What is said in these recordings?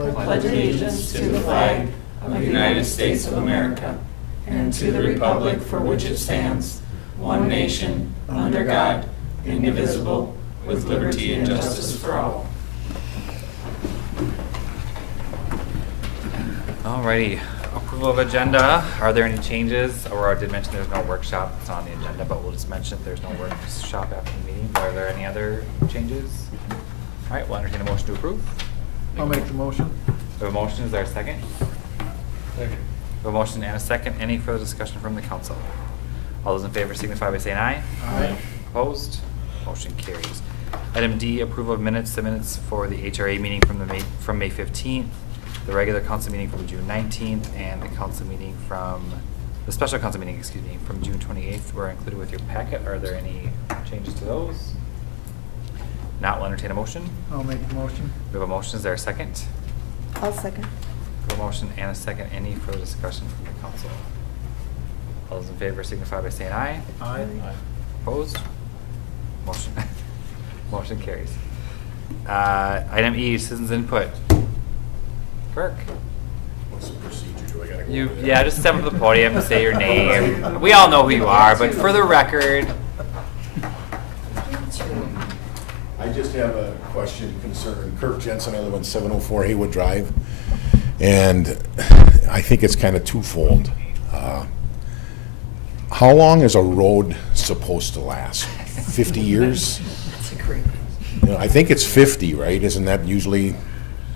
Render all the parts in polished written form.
I pledge allegiance to the flag of the United States of America and to the republic for which it stands, one nation, under God, indivisible, with liberty and justice for all. Alrighty, approval of agenda. Are there any changes? Aurora did mention there's no workshop. It's on the agenda, but we'll just mention that there's no workshop after the meeting. Are there any other changes? All right, we'll entertain a motion to approve. I'll make the motion. We have a motion. Is there a second? Second. We have a motion and a second. Any further discussion from the council? All those in favor signify by saying aye. Aye. Opposed? Motion carries. Item D, approval of minutes. The minutes for the HRA meeting from May 15th, the regular council meeting from June 19th, and the special council meeting, excuse me, from June 28th were included with your packet. Are there any changes to those? Not, will entertain a motion. I'll make the motion. We have a motion. Is there a second? I'll second. We have a motion and a second. Any further discussion from the council? All those in favor signify by saying aye. Aye. Opposed? Motion carries. Item E, citizens input. Burke. What's the procedure? Do I gotta go You, over there? yeah, just step up to the podium and say your name. We all know who you are, but for the record. I just have a question concerning Kirk Jensen. I live on 704 Haywood Drive, and I think it's kind of twofold. How long is a road supposed to last? 50 years? That's a great. You know, I think it's 50, right? Isn't that usually?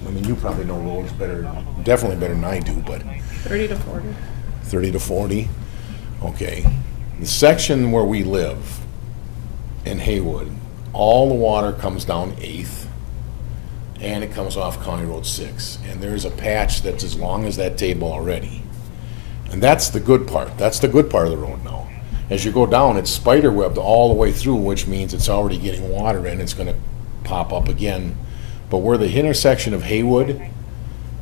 I mean, you probably know roads better, definitely better than I do, but 30 to 40. 30 to 40. Okay. The section where we live in Haywood, all the water comes down 8th, and it comes off County Road 6. And there's a patch that's as long as that table already. And that's the good part. That's the good part of the road now. As you go down, it's spider webbed all the way through, which means it's already getting water and it's going to pop up again. But where the intersection of Haywood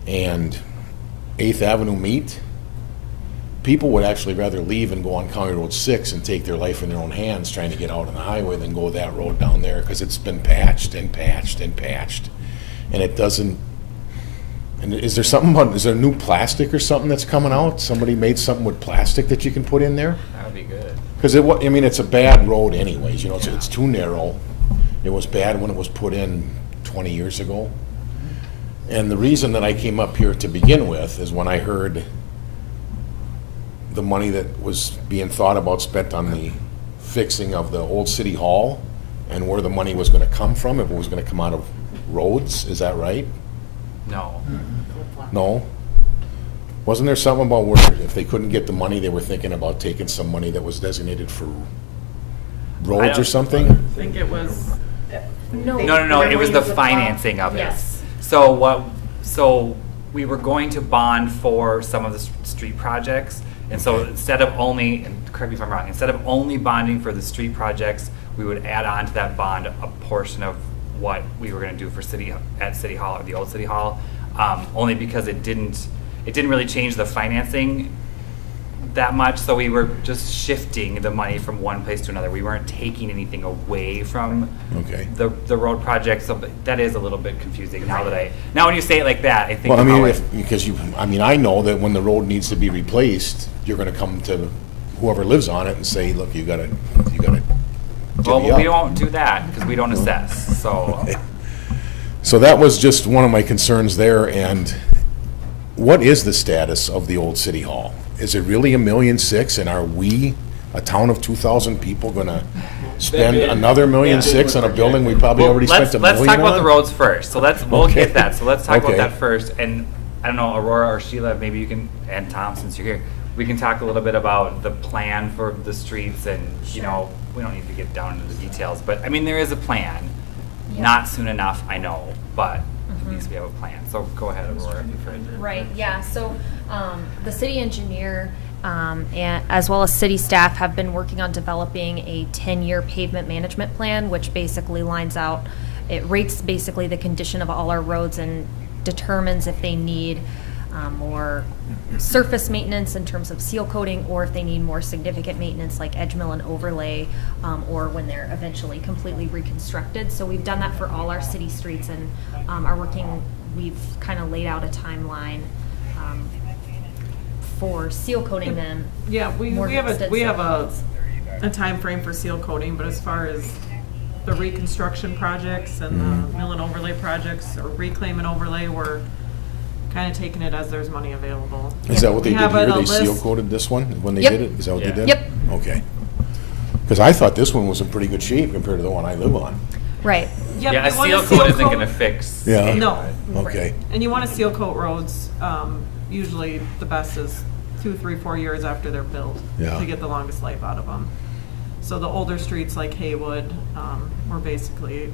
and 8th Avenue meet, people would actually rather leave and go on County Road 6 and take their life in their own hands trying to get out on the highway than go that road down there, because it's been patched and patched and patched. And it doesn't, and is there something about, is there new plastic or something that's coming out? Somebody made something with plastic that you can put in there? That would be good. Because I mean, it's a bad road anyways, you know, it's too narrow. It was bad when it was put in 20 years ago. And the reason that I came up here to begin with is when I heard the money that was being thought about spent on the fixing of the old city hall and where the money was going to come from, if it was going to come out of roads. Is that right? No. No? Wasn't there something about where if they couldn't get the money, they were thinking about taking some money that was designated for roads or something? I think it was. No. No. It was the financing of it. Yes. So we were going to bond for some of the street projects, and so instead of only, and correct me if I'm wrong, instead of only bonding for the street projects, we would add on to that bond a portion of what we were going to do for City Hall, or the old City Hall, only because it didn't really change the financing that much. So we were just shifting the money from one place to another. We weren't taking anything away from the road project. So that is a little bit confusing now when you say it like that. I think. Well, I mean, I know that when the road needs to be replaced, you're going to come to whoever lives on it and say, look, you got to. Well, we don't do that because we don't assess. So. Okay. So that was just one of my concerns there. And what is the status of the old city hall? Is it really $1.6 million? And are we, a town of 2,000 people, going to spend another $1.6 million on a building we probably already spent $1 million on? Let's talk about the roads first. So we'll hit that. So let's talk about that first. And I don't know, Aurora or Sheila, maybe you can, and Tom, since you're here, we can talk a little bit about the plan for the streets. And you know, we don't need to get down into the details, but I mean, there is a plan. Yeah. Not soon enough, I know, but at least we have a plan. So go ahead, Aurora. Right, yeah, so the city engineer and as well as city staff have been working on developing a 10-year pavement management plan, which basically lines out, it rates basically the condition of all our roads and determines if they need more surface maintenance in terms of seal coating, or if they need more significant maintenance like edge mill and overlay, or when they're eventually completely reconstructed. So we've done that for all our city streets and are working we've kind of laid out a timeline for seal coating them. Yeah, more we have extensive. a time frame for seal coating, but as far as the reconstruction projects and the mill and overlay projects or reclaim and overlay, we're kind of taking it as there's money available. Is that what they We did have here? a They seal list. coated this one when they Yep. did it? Is that what they Yeah. did? Yep. Okay. Because I thought this one was in pretty good shape compared to the one I live on. Right. Yep, Yeah, a you want seal to coat isn't coat- gonna fix. Yeah. No. Okay. And you want to seal coat roads, usually the best is 2, 3, 4 years after they're built Yeah. to get the longest life out of them. So the older streets like Haywood, we're basically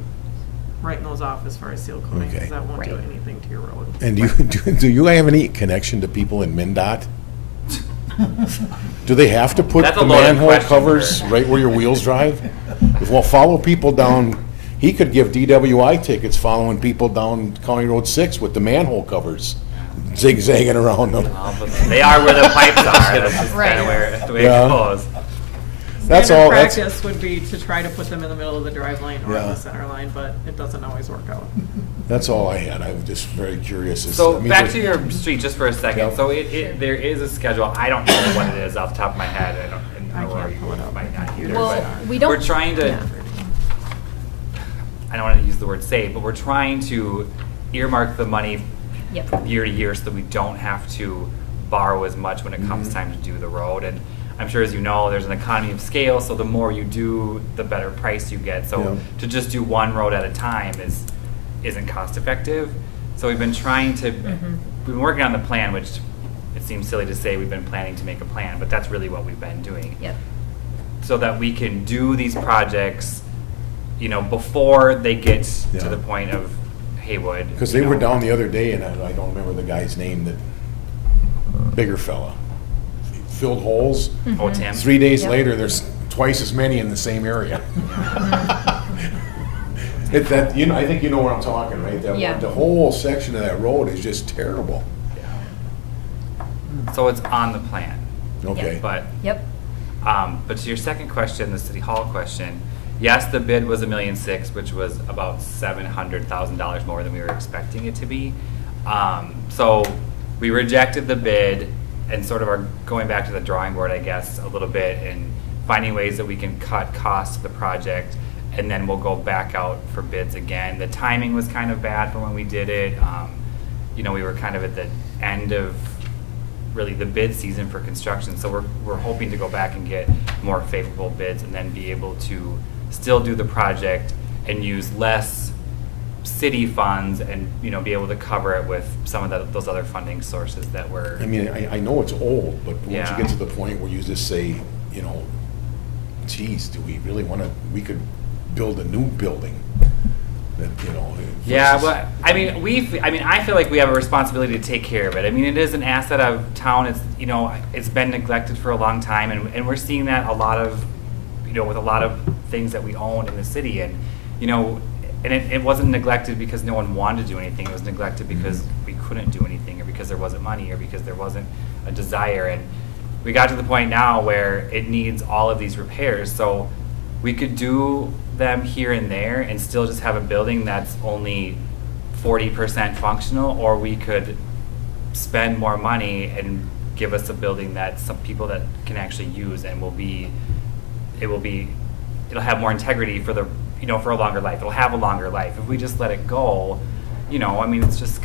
writing those off as far as seal coating, Okay. because that won't do Right. anything to your road. And do you have any connection to people in MnDOT? Do they have to put That's a the loaded manhole question, covers Kurt. right where your wheels drive? If we'll follow people down, he could give DWI tickets following people down County Road 6 with the manhole covers zigzagging around them. But they are where the pipes are. That's just Right. kind of where the way Yeah. it goes. That's Standard all, that's, practice would be to try to put them in the middle of the drive lane or Yeah. the center line, but it doesn't always work out. that's all I had. I was just very curious. So I mean, back there- to your street just for a second. Yep. So there is a schedule. I don't know what it is off the top of my head. I or can't pull it up. might not either. Well, but we don't. We're trying to. Yeah. I don't want to use the word save, but we're trying to earmark the money Yep. from year to year so that we don't have to borrow as much when it comes Mm-hmm. time to do the road. And I'm sure, as you know, there's an economy of scale, so the more you do, the better price you get. So Yeah. to just do one road at a time isn't cost effective. So we've been trying to, we've been working on the plan, which it seems silly to say we've been planning to make a plan, but that's really what we've been doing. Yep. So that we can do these projects, before they get Yeah. to the point of Haywood. Because they were down the other day, and I don't remember the guy's name, that bigger fella. Filled holes. Oh, Tim. 3 days Yep. later, there's twice as many in the same area. I think you know where I'm talking, right? Yeah. The whole section of that road is just terrible. So it's on the plan. Okay. But Yep. But to your second question, the City Hall question, yes, the bid was $1.6 million, which was about $700,000 more than we were expecting it to be. So we rejected the bid and sort of are going back to the drawing board, I guess, a little bit and finding ways that we can cut costs of the project, and then we'll go back out for bids again. The timing was kind of bad for when we did it. We were kind of at the end of really the bid season for construction, so we're hoping to go back and get more favorable bids and then be able to still do the project and use less city funds and be able to cover it with some of those other funding sources that were. I mean, I know it's old, but once Yeah. you get to the point where you just say, geez, do we really want to, we could build a new building that, Yeah, versus- but I feel like we have a responsibility to take care of it. I mean, it is an asset of town. It's been neglected for a long time, and we're seeing that a lot of, with a lot of things that we own in the city, and it wasn't neglected because no one wanted to do anything. It was neglected because we couldn't do anything, or because there wasn't money, or because there wasn't a desire. And we got to the point now where it needs all of these repairs. So we could do them here and there and still just have a building that's only 40% functional, or we could spend more money and give us a building that some people that can actually use and it'll have more integrity for for a longer life. It'll have a longer life. If we just let it go, it's just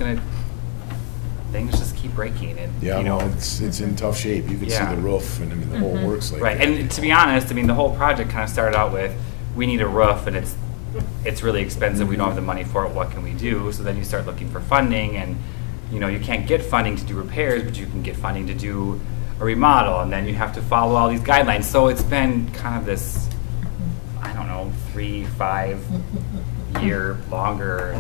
things just keep breaking and Yeah, no, it's in tough shape. You can see Yeah. the roof, and the whole works like right. that. And to be honest, the whole project kind of started out with, we need a roof, and it's really expensive. We don't have the money for it. What can we do? So then you start looking for funding, and you can't get funding to do repairs, but you can get funding to do a remodel, and then you have to follow all these guidelines. So it's been kind of this, 3-5 year longer.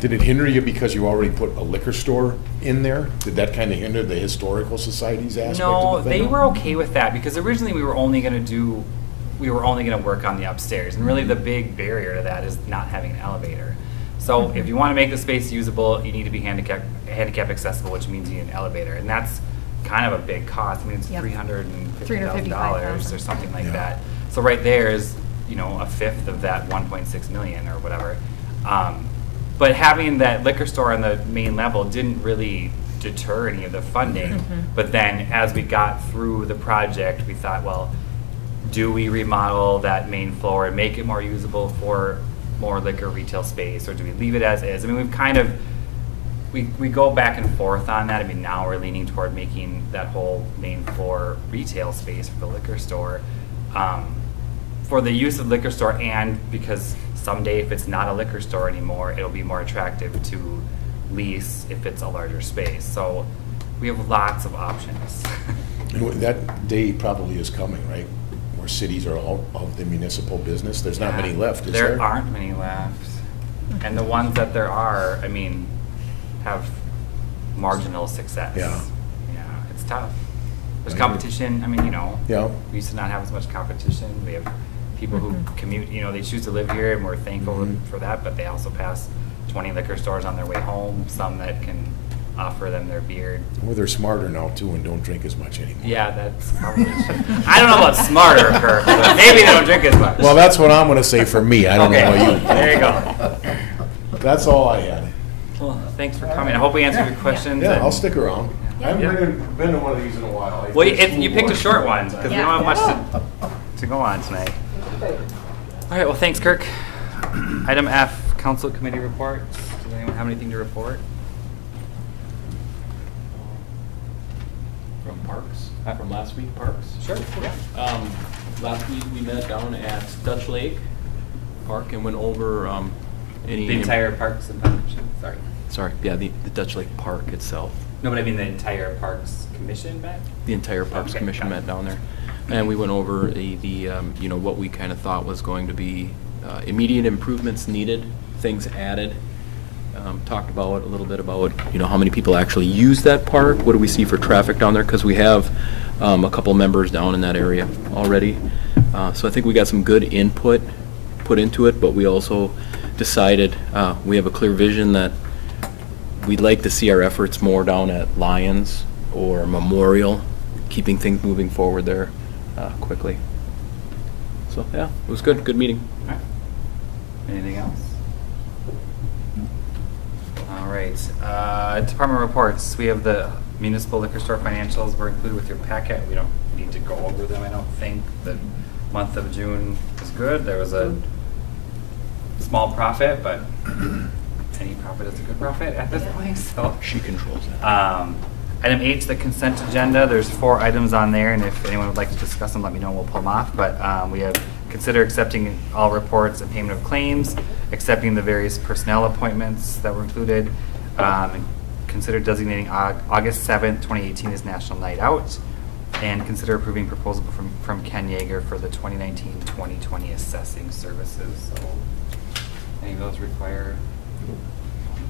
Did it hinder you because you already put a liquor store in there? Did that kind of hinder the historical society's aspect No, of the they thing? were okay with that because originally we were only going to work on the upstairs, and really the big barrier to that is not having an elevator. So if you want to make the space usable, you need to be handicap accessible, which means you need an elevator, and that's kind of a big cost. It's Yep. $350,000 or something like Yeah. that. So right there is a fifth of that 1.6 million or whatever. But having that liquor store on the main level didn't really deter any of the funding. But then as we got through the project, we thought, well, do we remodel that main floor and make it more usable for more liquor retail space, or do we leave it as is? I mean, we've kind of, we go back and forth on that. I mean, now we're leaning toward making that whole main floor retail space for the liquor store. For the use of liquor store, and because someday if it's not a liquor store anymore, it'll be more attractive to lease if it's a larger space. So we have lots of options. And that day probably is coming, right? Where cities are out of the municipal business. There's not many left, is there? There aren't many left. And the ones that there are, I mean, have marginal success. Yeah. Yeah, it's tough. There's competition. I mean, you know, Yeah. we used to not have as much competition. We have people who commute, you know, they choose to live here, and we're thankful for that, but they also pass 20 liquor stores on their way home, some that can offer them their beer. Well, they're smarter now too and don't drink as much anymore. Yeah, that's probably I don't know about smarter, Kirk, but maybe they don't drink as much. Well, that's what I'm gonna say for me. I don't know Okay, about you. there you go. That's all I had. Well, thanks for coming. I hope we answered your questions. Yeah, and- I'll stick around. I Yeah. haven't been to one of these in a while. Well, you picked a short one, because we Yeah. don't have much to go on tonight. All right, well, thanks, Kirk. Item F, council committee reports. Does anyone have anything to report? From Parks, from last week, Parks. Sure, yeah. Last week, we met down at Dutch Lake Park and went over any. The entire Parks and Partnership, sorry. Sorry, yeah, the Dutch Lake Park itself. No, but I mean the entire Parks Commission met? The entire Parks Okay, Commission got it. met down there. And we went over you know, what we kind of thought was going to be immediate improvements needed, things added. Talked about a little bit about, you know, how many people actually use that park. What do we see for traffic down there? Because we have a couple members down in that area already. So I think we got some good input put into it, but we also decided we have a clear vision that we'd like to see our efforts more down at Lions or Memorial, keeping things moving forward there quickly. So yeah, it was good meeting. All right. Anything else? All right, department reports. We have the municipal liquor store financials were included with your packet. We don't need to go over them, I don't think. The month of June was good. There was a small profit, but any profit is a good profit at this point, so. She controls that. Item H, the consent agenda. There's 4 items on there, and if anyone would like to discuss them, let me know, we'll pull them off. But we have consider accepting all reports and payment of claims, accepting the various personnel appointments that were included, and consider designating August 7th, 2018 as National Night Out, and consider approving proposal from Ken Yeager for the 2019-2020 assessing services. So any of those require?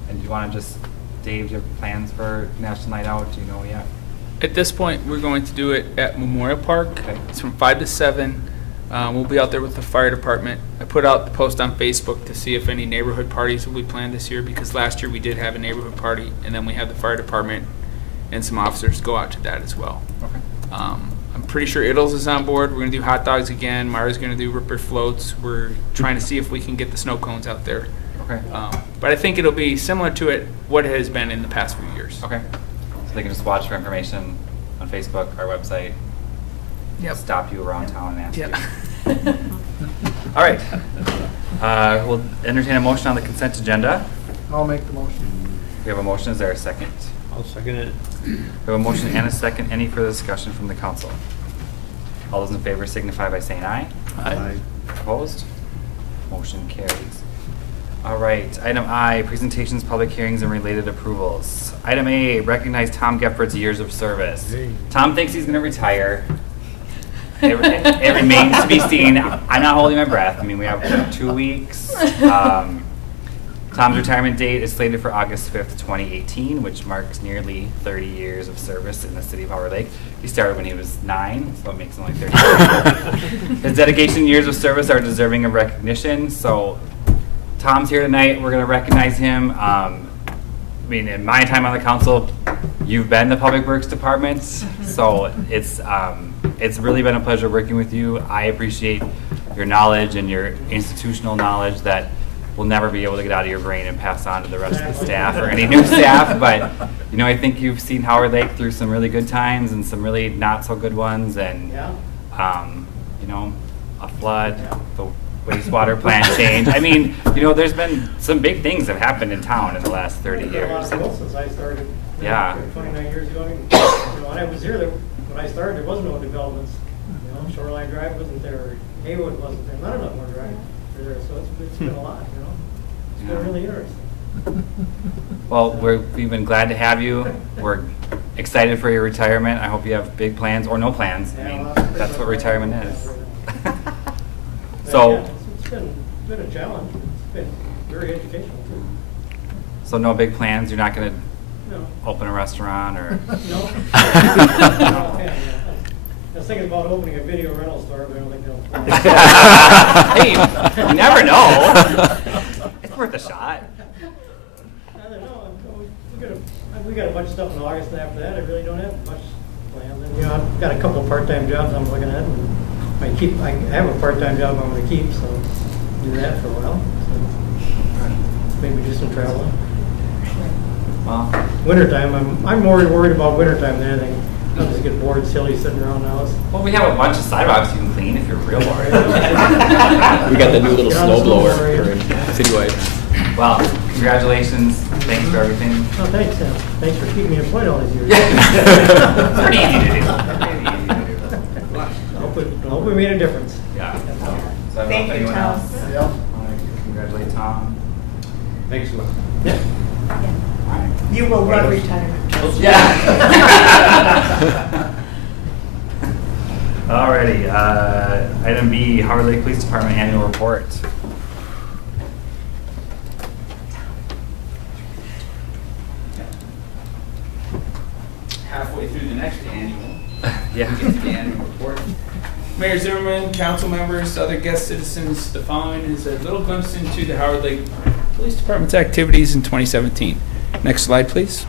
And do you want to just, Dave, do you have plans for National Night Out? Do you know yet? At this point, we're going to do it at Memorial Park. Okay. It's from 5 to 7. We'll be out there with the fire department. I put out the post on Facebook to see if any neighborhood parties will be planned this year, because last year we did have a neighborhood party, and then we had the fire department and some officers go out to that as well. Okay. I'm pretty sure Iddles is on board. We're going to do hot dogs again. Myra's going to do Ripper floats. We're trying to see if we can get the snow cones out there. Okay. But I think it'll be similar to what it has been in the past few years. Okay. So they can just watch for information on Facebook, our website. Yep. Stop you around town and ask Yep. you. All right. We'll entertain a motion on the consent agenda. I'll make the motion. We have a motion. Is there a second? I'll second it. We have a motion and a second. Any further discussion from the council? All those in favor signify by saying aye. Aye. Opposed? Motion carries. All right, item I, presentations, public hearings, and related approvals. Item A, recognize Tom Gefford's years of service. Hey. Tom thinks he's gonna retire. It remains to be seen. I'm not holding my breath. I mean, we have 2 weeks. Tom's retirement date is slated for August 5th, 2018, which marks nearly 30 years of service in the city of Howard Lake. He started when he was 9, so it makes him only 30 years. His dedication years of service are deserving of recognition, so Tom's here tonight. We're going to recognize him. I mean, in my time on the council, you've been the Public Works Department, so it's really been a pleasure working with you. I appreciate your knowledge and your institutional knowledge that will never be able to get out of your brain and pass on to the rest of the staff or any new staff. But you know, I think you've seen Howard Lake through some really good times and some really not so good ones, and you know, a flood, the wastewater plant change. I mean, you know, there's been some big things that have happened in town in the last 30 years. Since I started, Yeah. 29 years ago. You know, when I was here, when I started, there was no developments. You know, Shoreline Drive wasn't there, Haywood wasn't there, none of them were there. So it's been a lot. You know, it's been really interesting. Well, we've been glad to have you. We're excited for your retirement. I hope you have big plans or no plans. I mean, that's what retirement is. So, yeah, it's been a challenge. It's been very educational too. So no big plans. You're not going to No. open a restaurant or? No. I was thinking about opening a video rental store, but I don't think they'll. Hey, you never know. It's worth a shot. I don't know. We got a bunch of stuff in August, and after that, I really don't have much planned. And, you know, I've got a couple of part-time jobs I'm looking at. And I have a part-time job I'm going to keep, so do that for a while. So maybe do some traveling. Well, Wintertime, I'm more worried about wintertime than anything. I'll just get bored, silly, sitting around the house. well, we have a bunch of sidewalks you can clean if you're real bored. We got the new little Get on snow the blower snowblower, for yeah. citywide. Well, congratulations. Thanks for everything. Oh, thanks, Sam. Thanks for keeping me employed all these years. It's pretty easy to do. Pretty easy to do. I hope we made a difference. Yeah. So I don't know Thank if you, anyone Tom. else want to congratulate Tom. Thanks a lot. Yeah. All right. You will love retirement. Yeah. Alrighty, item B, Howard Lake Police Department Annual Report. Halfway through the next annual. Yeah. We get to the annual report. Mayor Zimmerman, council members, other guest citizens, the following is a little glimpse into the Howard Lake Police Department's activities in 2017. Next slide, please.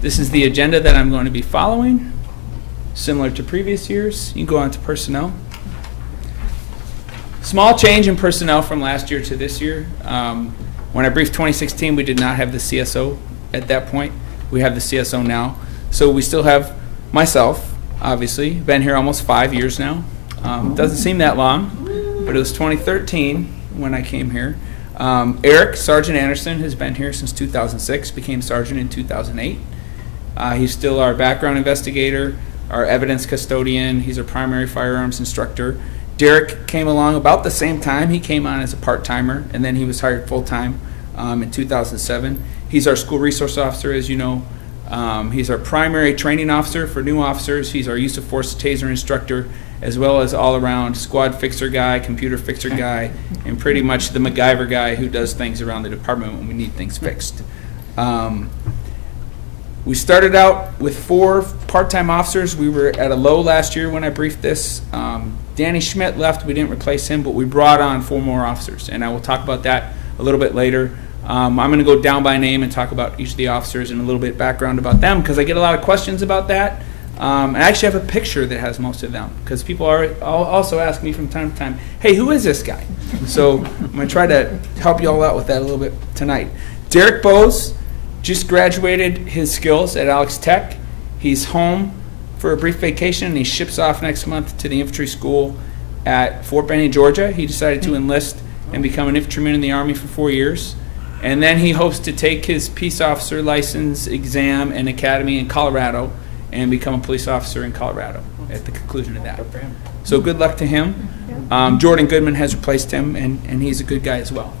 This is the agenda that I'm going to be following, similar to previous years. You can go on to personnel. Small change in personnel from last year to this year. When I briefed 2016, we did not have the CSO at that point. We have the CSO now. So we still have myself, obviously. Been here almost 5 years now. Doesn't seem that long, but it was 2013 when I came here. Eric, Sergeant Anderson, has been here since 2006, became sergeant in 2008. He's still our background investigator, our evidence custodian. He's our primary firearms instructor. Derek came along about the same time. He came on as a part-timer, and then he was hired full-time in 2007. He's our school resource officer, as you know. He's our primary training officer for new officers. He's our use of force taser instructor, as well as all-around squad fixer guy, computer fixer guy, and pretty much the MacGyver guy who does things around the department when we need things fixed. We started out with 4 part-time officers. We were at a low last year when I briefed this. Danny Schmidt left. We didn't replace him, but we brought on 4 more officers, and I will talk about that a little bit later. I'm going to go down by name and talk about each of the officers and a little bit background about them, because I get a lot of questions about that. And I actually have a picture that has most of them, because people are also ask me from time to time, hey, who is this guy? So I'm going to try to help you all out with that a little bit tonight. Derek Bose just graduated his skills at Alex Tech. He's home for a brief vacation, and he ships off next month to the infantry school at Fort Benning, Georgia. He decided to enlist and become an infantryman in the Army for 4 years. And then he hopes to take his peace officer license exam and academy in Colorado and become a police officer in Colorado at the conclusion of that. So good luck to him. Jordan Goodman has replaced him, and he's a good guy as well.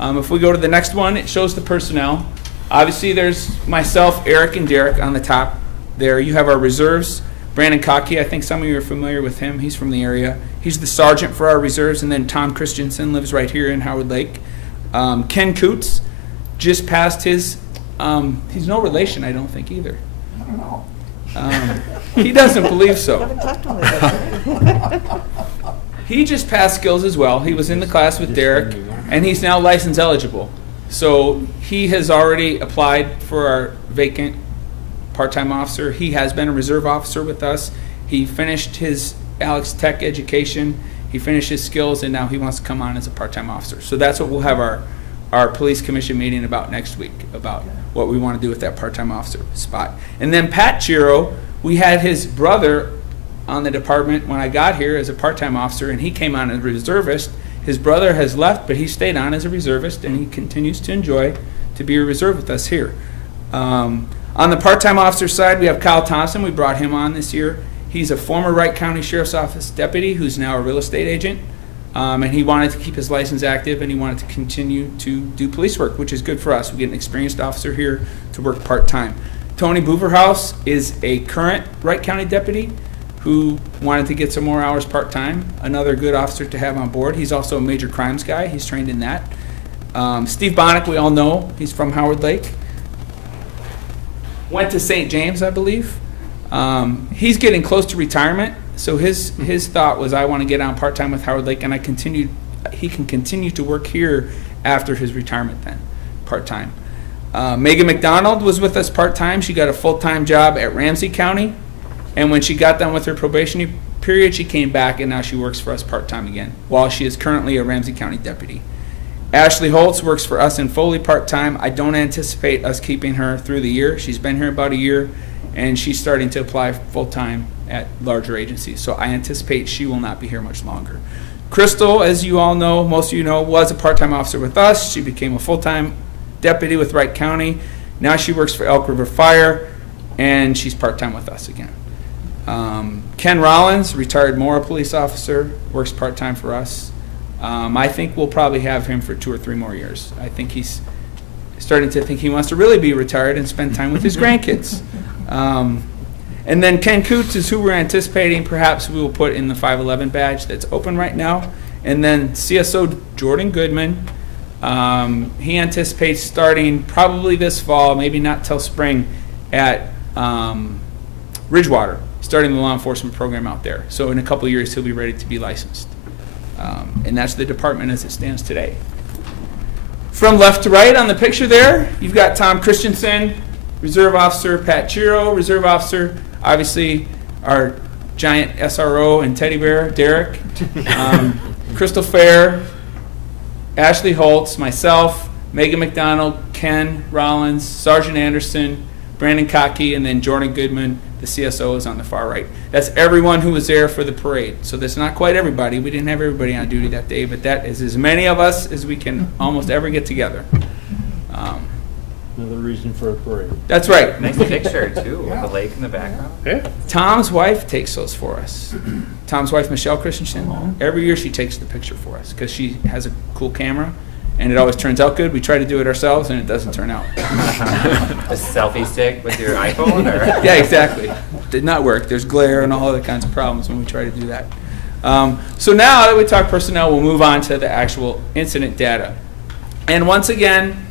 If we go to the next one, it shows the personnel. Obviously, there's myself, Eric, and Derek on the top there. You have our reserves. Brandon Cockey, I think some of you are familiar with him. He's from the area. He's the sergeant for our reserves, and then Tom Christensen lives right here in Howard Lake. Ken Coots just passed his, he's no relation, I don't think, either. I don't know. He doesn't believe so. Haven't talked to him. He just passed skills as well. He was in the class with Derek, and he's now license eligible. So he has already applied for our vacant part-time officer. He has been a reserve officer with us. He finished his Alex Tech education. He finished his skills, and now he wants to come on as a part-time officer. So that's what we'll have our police commission meeting about next week, about what we want to do with that part-time officer spot. And then Pat Chiro, we had his brother on the department when I got here as a part-time officer, and he came on as a reservist. His brother has left, but he stayed on as a reservist, and he continues to enjoy to be a reserve with us here. On the part-time officer side, we have Kyle Thompson. We brought him on this year. He's a former Wright County Sheriff's Office deputy who's now a real estate agent, and he wanted to keep his license active, and he wanted to continue to do police work, which is good for us. We get an experienced officer here to work part-time. Tony Booverhouse is a current Wright County deputy who wanted to get some more hours part-time, another good officer to have on board. He's also a major crimes guy. He's trained in that. Steve Bonnick, we all know. He's from Howard Lake. Went to St. James, I believe. He's getting close to retirement, so his thought was, I want to get on part-time with Howard Lake, and he can continue to work here after his retirement then, part-time. Megan McDonald was with us part-time. She got a full-time job at Ramsey County, and when she got done with her probationary period, she came back, and now she works for us part-time again, while she is currently a Ramsey County deputy. Ashley Holtz works for us in Foley part-time. I don't anticipate us keeping her through the year. She's been here about a year, and she's starting to apply full-time at larger agencies. So I anticipate she will not be here much longer. Crystal, as you all know, most of you know, was a part-time officer with us. She became a full-time deputy with Wright County. Now she works for Elk River Fire, and she's part-time with us again. Ken Rollins, retired Mora police officer, works part-time for us. I think we'll probably have him for 2 or 3 more years. I think he's starting to think he wants to really be retired and spend time with his grandkids. And then Ken Coots is who we're anticipating perhaps we will put in the 511 badge that's open right now. And then CSO Jordan Goodman, he anticipates starting probably this fall, maybe not till spring, at Ridgewater, starting the law enforcement program out there. So in a couple of years he'll be ready to be licensed. And that's the department as it stands today. From left to right on the picture there, you've got Tom Christensen, Reserve Officer, Pat Chiro, Reserve Officer, obviously our giant SRO and teddy bear, Derek, Crystal Fair, Ashley Holtz, myself, Megan McDonald, Ken Rollins, Sergeant Anderson, Brandon Cockey, and then Jordan Goodman, the CSO, is on the far right. That's everyone who was there for the parade. So that's not quite everybody. We didn't have everybody on duty that day, but that is as many of us as we can almost ever get together. Another reason for a parade. That's right. Nice picture, too, with the lake in the background. Yeah. Tom's wife takes those for us. Tom's wife, Michelle Christensen, every year she takes the picture for us because she has a cool camera, and it always turns out good. We try to do it ourselves, and it doesn't turn out. A selfie stick with your iPhone? Or? Yeah, exactly. Did not work. There's glare and all other kinds of problems when we try to do that. So now that we talk personnel, we'll move on to the actual incident data. And once again,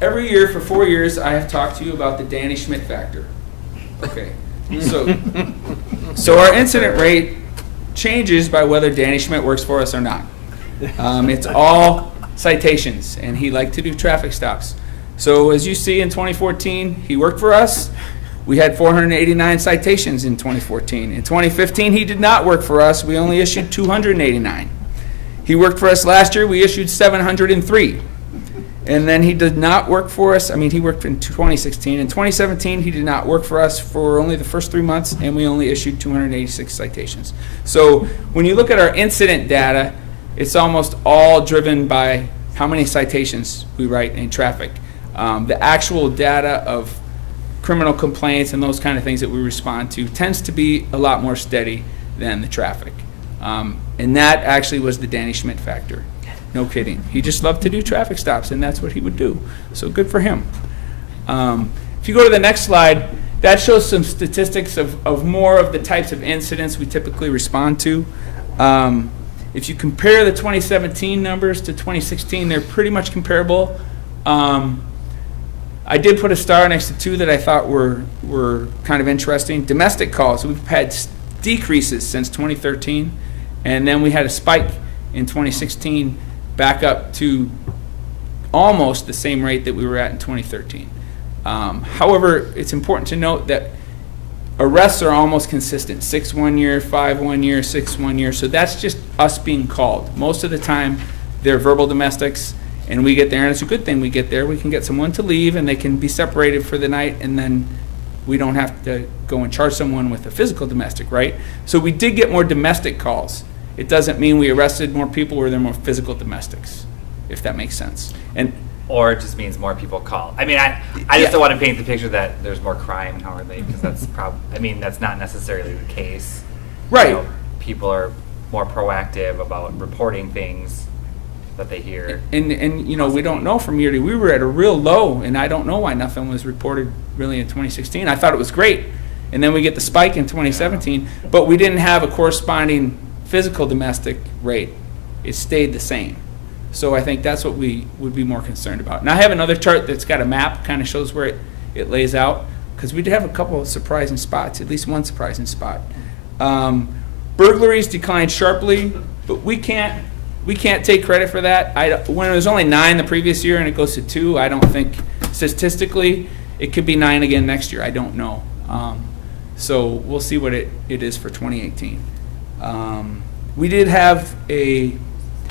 every year for 4 years, I have talked to you about the Danny Schmidt factor. Okay. So our incident rate changes by whether Danny Schmidt works for us or not. It's all citations, and he liked to do traffic stops. So as you see in 2014, he worked for us. We had 489 citations in 2014. In 2015, he did not work for us. We only issued 289. He worked for us last year. We issued 703. And then he did not work for us. I mean, he worked in 2016. In 2017, he did not work for us for only the first 3 months, and we only issued 286 citations. So when you look at our incident data, it's almost all driven by how many citations we write in traffic. The actual data of criminal complaints and those kind of things that we respond to tends to be a lot more steady than the traffic. And that actually was the Danny Schmidt factor. No kidding. He just loved to do traffic stops, and that's what he would do. So good for him. If you go to the next slide, that shows some statistics of more of the types of incidents we typically respond to. If you compare the 2017 numbers to 2016, they're pretty much comparable. I did put a star next to 2 that I thought were kind of interesting. Domestic calls, we've had decreases since 2013, and then we had a spike in 2016 back up to almost the same rate that we were at in 2013. However, it's important to note that arrests are almost consistent, 6 1 year, 5 1 year, 6 1 year. So that's just us being called. Most of the time, they're verbal domestics, and we get there, and it's a good thing we get there. We can get someone to leave, and they can be separated for the night, and then we don't have to go and charge someone with a physical domestic, right? So we did get more domestic calls. It doesn't mean we arrested more people or they're more physical domestics, if that makes sense. And Or it just means more people call. I mean, I just don't want to paint the picture that there's more crime in Howard Lake, because that's I mean, that's not necessarily the case. Right. You know, people are more proactive about reporting things that they hear. And you know, we don't know from year to we were at a real low, and I don't know why nothing was reported really in 2016. I thought it was great. And then we get the spike in 2017, but we didn't have a corresponding physical domestic rate. It stayed the same. So I think that's what we would be more concerned about. And I have another chart that's got a map, kind of shows where it lays out, because we did have a couple of surprising spots, at least one surprising spot. Burglaries declined sharply, but we can't take credit for that. When it was only 9 the previous year and it goes to 2, I don't think statistically it could be 9 again next year. I don't know. So we'll see what it is for 2018. We did have a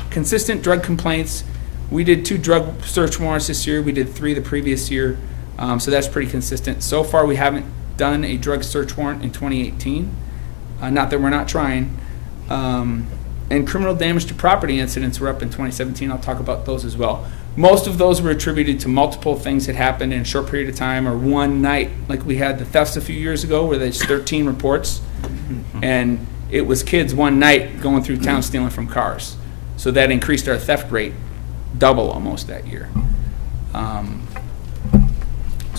consistent drug complaints. We did 2 drug search warrants this year. We did 3 the previous year. So that's pretty consistent. So far, we haven't done a drug search warrant in 2018. Not that we're not trying. And criminal damage to property incidents were up in 2017. I'll talk about those as well. Most of those were attributed to multiple things that happened in a short period of time or one night, like we had the thefts a few years ago where there's 13 reports. And it was kids one night going through town stealing from cars. So that increased our theft rate double almost that year. So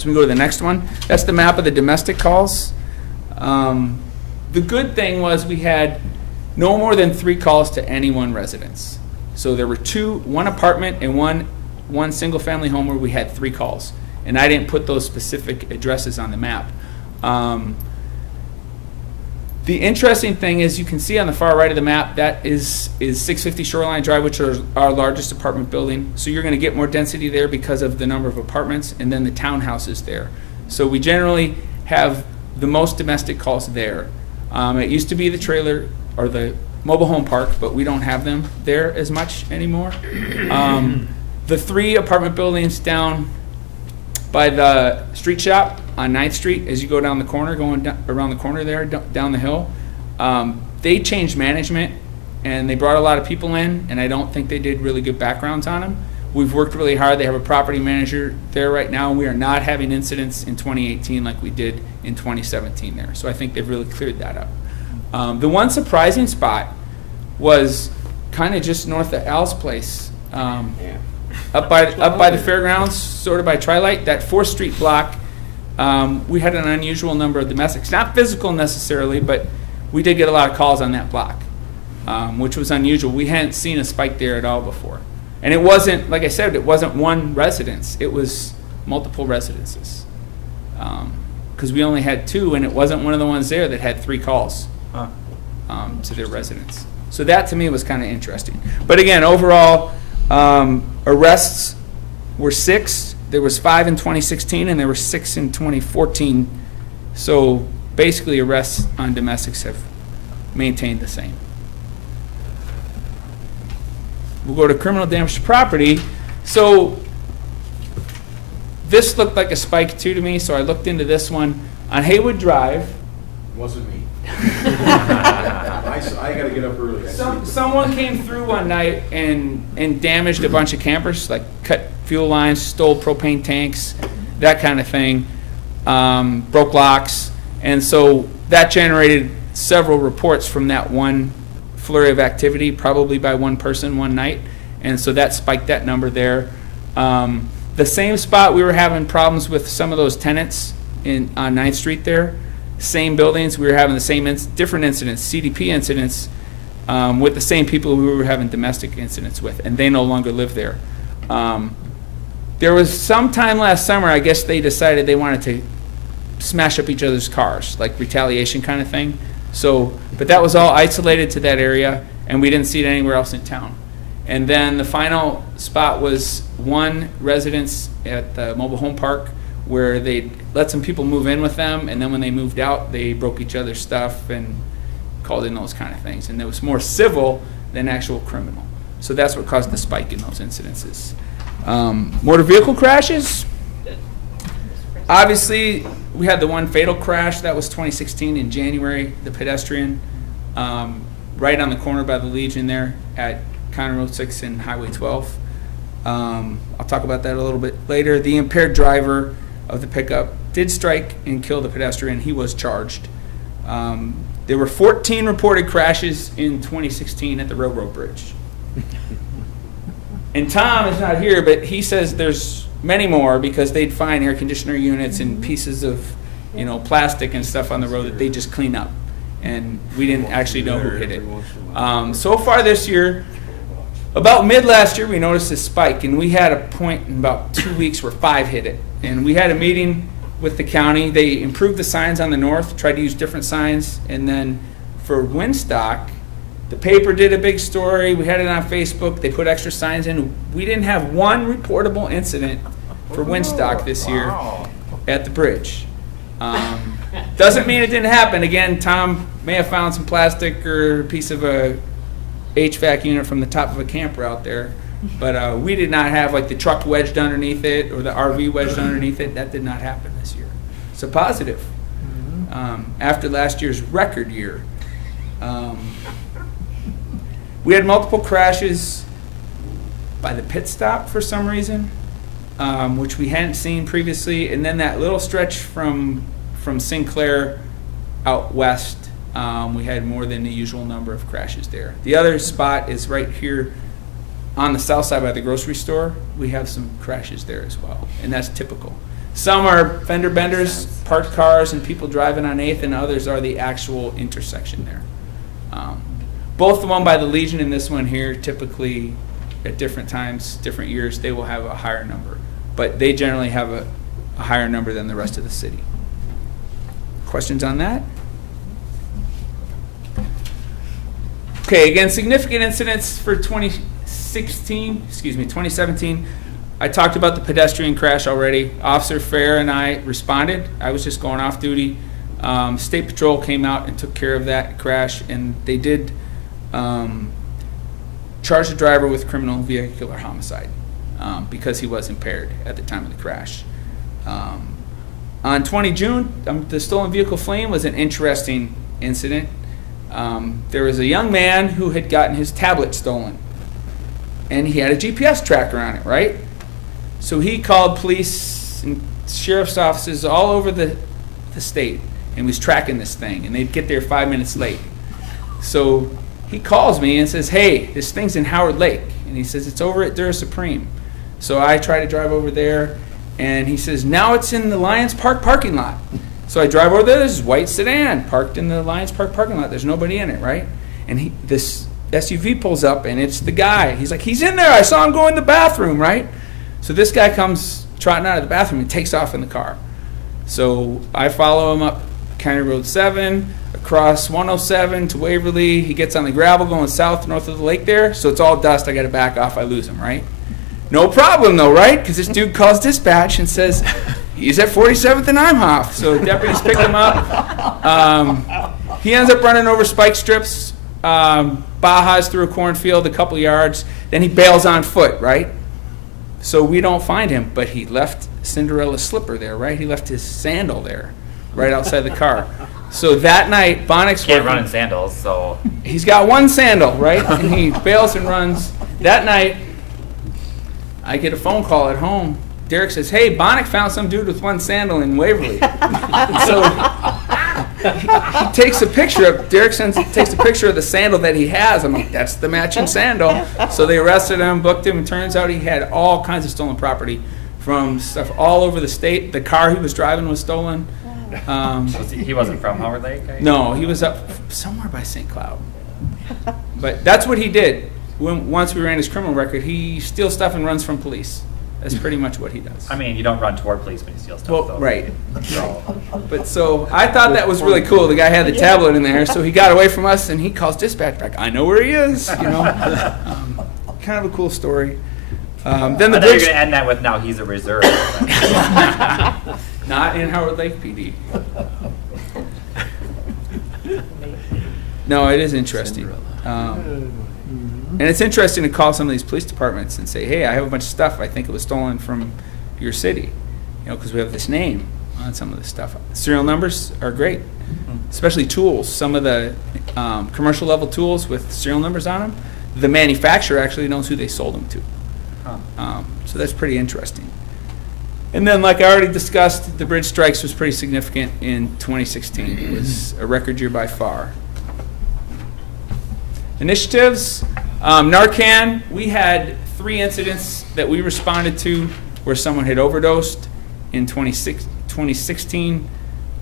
we go to the next one. That's the map of the domestic calls. The good thing was we had no more than 3 calls to any one residence. So there were 1 apartment and one single family home where we had 3 calls. And I didn't put those specific addresses on the map. The interesting thing is you can see on the far right of the map that is 650 Shoreline Drive, which is our largest apartment building. So you're going to get more density there because of the number of apartments, and then the townhouses there. So we generally have the most domestic calls there. It used to be the trailer or the mobile home park, but we don't have them there as much anymore. The 3 apartment buildings down by the street shop on 9th Street, as you go down the corner, going down, around the corner there, down the hill, they changed management and they brought a lot of people in, and I don't think they did really good backgrounds on them. We've worked really hard. They have a property manager there right now, and we are not having incidents in 2018 like we did in 2017 there. So I think they've really cleared that up. The one surprising spot was kind of just north of Al's place, up by the fairgrounds, sort of by Tri-Light, that 4th Street block. We had an unusual number of domestics, not physical necessarily, but we did get a lot of calls on that block, which was unusual. We hadn't seen a spike there at all before. And it wasn't, like I said, it wasn't one residence. It was multiple residences. Because we only had 2, and it wasn't one of the ones there that had 3 calls to their residents. So that, to me, was kind of interesting. But again, overall, arrests were 6. There was 5 in 2016, and there were 6 in 2014. So basically, arrests on domestics have maintained the same. We'll go to criminal damage to property. So this looked like a spike too to me, so I looked into this one. On Haywood Drive. Wasn't me. I gotta get up early. Someone came through one night and damaged a bunch of campers, like cut fuel lines, stole propane tanks, that kind of thing, broke locks. And so that generated several reports from that one flurry of activity, probably by one person one night, and so that spiked that number there. The same spot we were having problems with some of those tenants on 9th Street there, same buildings, we were having the same different incidents, CDP incidents, with the same people who we were having domestic incidents with, and they no longer live there. There was some time last summer, I guess they decided they wanted to smash up each other's cars, like retaliation kind of thing. So, but that was all isolated to that area, and we didn't see it anywhere else in town. And then the final spot was one residence at the mobile home park where they let some people move in with them, and then when they moved out, they broke each other's stuff and called in those kind of things. And it was more civil than actual criminal. So that's what caused the spike in those incidences. Motor vehicle crashes. Obviously, we had the one fatal crash. That was 2016 in January, the pedestrian, right on the corner by the Legion there at County Road 6 and Highway 12. I'll talk about that a little bit later. The impaired driver of the pickup did strike and kill the pedestrian. He was charged. There were 14 reported crashes in 2016 at the Railroad Bridge. And Tom is not here, but he says there's many more because they'd find air conditioner units and pieces of, plastic and stuff on the road that they just clean up. And we didn't actually know who hit it. So far this year, about mid last year, we noticed a spike, and we had a point in about 2 weeks where 5 hit it. And we had a meeting with the county. They improved the signs on the north, tried to use different signs, and then for Winstock, the paper did a big story. We had it on Facebook. They put extra signs in. We didn't have one reportable incident for Winstock this year at the bridge. Doesn't mean it didn't happen. Again, Tom may have found some plastic or a piece of a HVAC unit from the top of a camper out there. But we did not have like the truck wedged underneath it or the RV wedged underneath it. That did not happen this year. So positive. After last year's record year. We had multiple crashes by the pit stop for some reason, which we hadn't seen previously. And then that little stretch from Sinclair out west, we had more than the usual number of crashes there. The other spot is right here on the south side by the grocery store. We have some crashes there as well, and that's typical. Some are fender benders, parked cars, and people driving on 8th, and others are the actual intersection there. Both the one by the Legion and this one here, typically at different times, different years, they will have a higher number. But they generally have a higher number than the rest of the city. Questions on that? Okay, again, significant incidents for 2017. I talked about the pedestrian crash already. Officer Fair and I responded. I was just going off duty. State Patrol came out and took care of that crash, and they did charge the driver with criminal vehicular homicide because he was impaired at the time of the crash. On 20 June, the stolen vehicle flame was an interesting incident. There was a young man who had gotten his tablet stolen, and he had a GPS tracker on it, right? So he called police and sheriff's offices all over the state and was tracking this thing, and they'd get there 5 minutes late. So he calls me and says, hey, this thing's in Howard Lake. And he says, it's over at Dura Supreme. So I try to drive over there, and he says, now it's in the Lions Park parking lot. So I drive over there, there's this white sedan parked in the Lions Park parking lot. There's nobody in it, right? And this SUV pulls up, and it's the guy. He's like, he's in there. I saw him go in the bathroom, right? So this guy comes trotting out of the bathroom and takes off in the car. So I follow him up County Road 7, across 107 to Waverly. He gets on the gravel going south north of the lake there. So it's all dust. I got to back off. I lose him, right? No problem, though, right? Because this dude calls dispatch and says, he's at 47th and Imhoff. So deputies pick him up. He ends up running over spike strips, Bajas through a cornfield a couple yards. Then he bails on foot, right? So we don't find him, but he left Cinderella's slipper there, right? He left his sandal there, right outside the car. So that night, Bonnick's Can't run in sandals, so. He's got one sandal, right? And he bails and runs. That night, I get a phone call at home. Derek says, hey, Bonnick found some dude with one sandal in Waverly. So he takes a picture of, takes a picture of the sandal that he has. I'm like, that's the matching sandal. So they arrested him, booked him, and turns out he had all kinds of stolen property from stuff all over the state. The car he was driving was stolen. He wasn't from Howard Lake? No, he was up somewhere by St. Cloud. But that's what he did. Once we ran his criminal record, he steals stuff and runs from police. That's pretty much what he does. I mean, you don't run toward police when you steal stuff, well, though. Right. But so I thought that was really cool. The guy had the tablet in there, so he got away from us, and he calls dispatch back. I know where he is. Kind of a cool story. Then I the thought you were bridge, gonna end that with now he's a reserve. not in Howard Lake PD. No, it is interesting. And it's interesting to call some of these police departments and say, hey, I have a bunch of stuff. I think it was stolen from your city, because we have this name on some of this stuff. Serial numbers are great, especially tools. Some of the commercial level tools with serial numbers on them, the manufacturer actually knows who they sold them to. So that's pretty interesting. And then, like I already discussed, the bridge strikes was pretty significant in 2016. It was a record year by far. Initiatives, Narcan, we had 3 incidents that we responded to where someone had overdosed in 2016.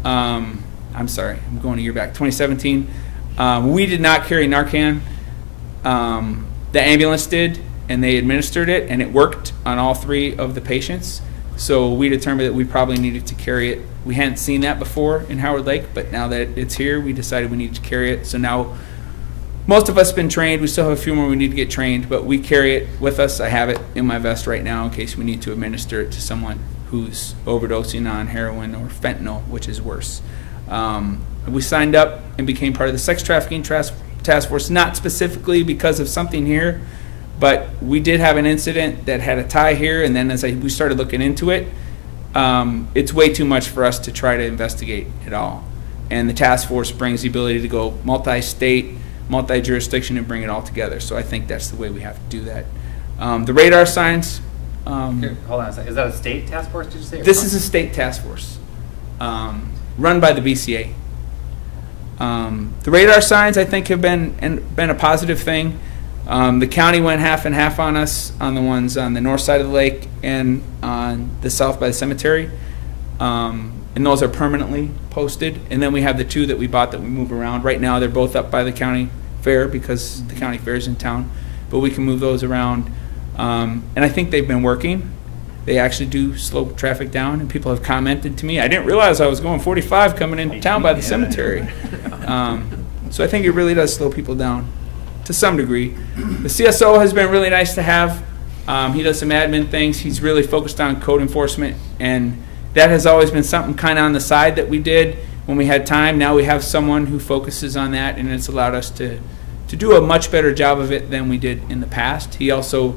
I'm sorry, I'm going a year back, 2017. We did not carry Narcan. The ambulance did, and they administered it, and it worked on all 3 of the patients. So we determined that we probably needed to carry it. We hadn't seen that before in Howard Lake, but now that it's here, we decided we needed to carry it. So now most of us have been trained. We still have a few more we need to get trained, but we carry it with us. I have it in my vest right now in case we need to administer it to someone who's overdosing on heroin or fentanyl, which is worse. We signed up and became part of the sex trafficking task force, not specifically because of something here, but we did have an incident that had a tie here, and then as we started looking into it, it's way too much for us to try to investigate it all. And the task force brings the ability to go multi-state, multi-jurisdiction, and bring it all together. So I think that's the way we have to do that. The radar signs. Here, hold on a second. Is that a state task force, did you say? This is a state task force run by the BCA. The radar signs, I think, have been a positive thing. The county went half and half on us on the ones on the north side of the lake and on the south by the cemetery. And those are permanently posted. And then we have the 2 that we bought that we move around. Right now, they're both up by the county fair because the county fair is in town. But we can move those around. And I think they've been working. They actually do slow traffic down, and people have commented to me, I didn't realize I was going 45 coming into town by the cemetery. So I think it really does slow people down to some degree. The CSO has been really nice to have. He does some admin things. He's really focused on code enforcement, and that has always been something kind of on the side that we did when we had time. Now we have someone who focuses on that, and it's allowed us to do a much better job of it than we did in the past. He also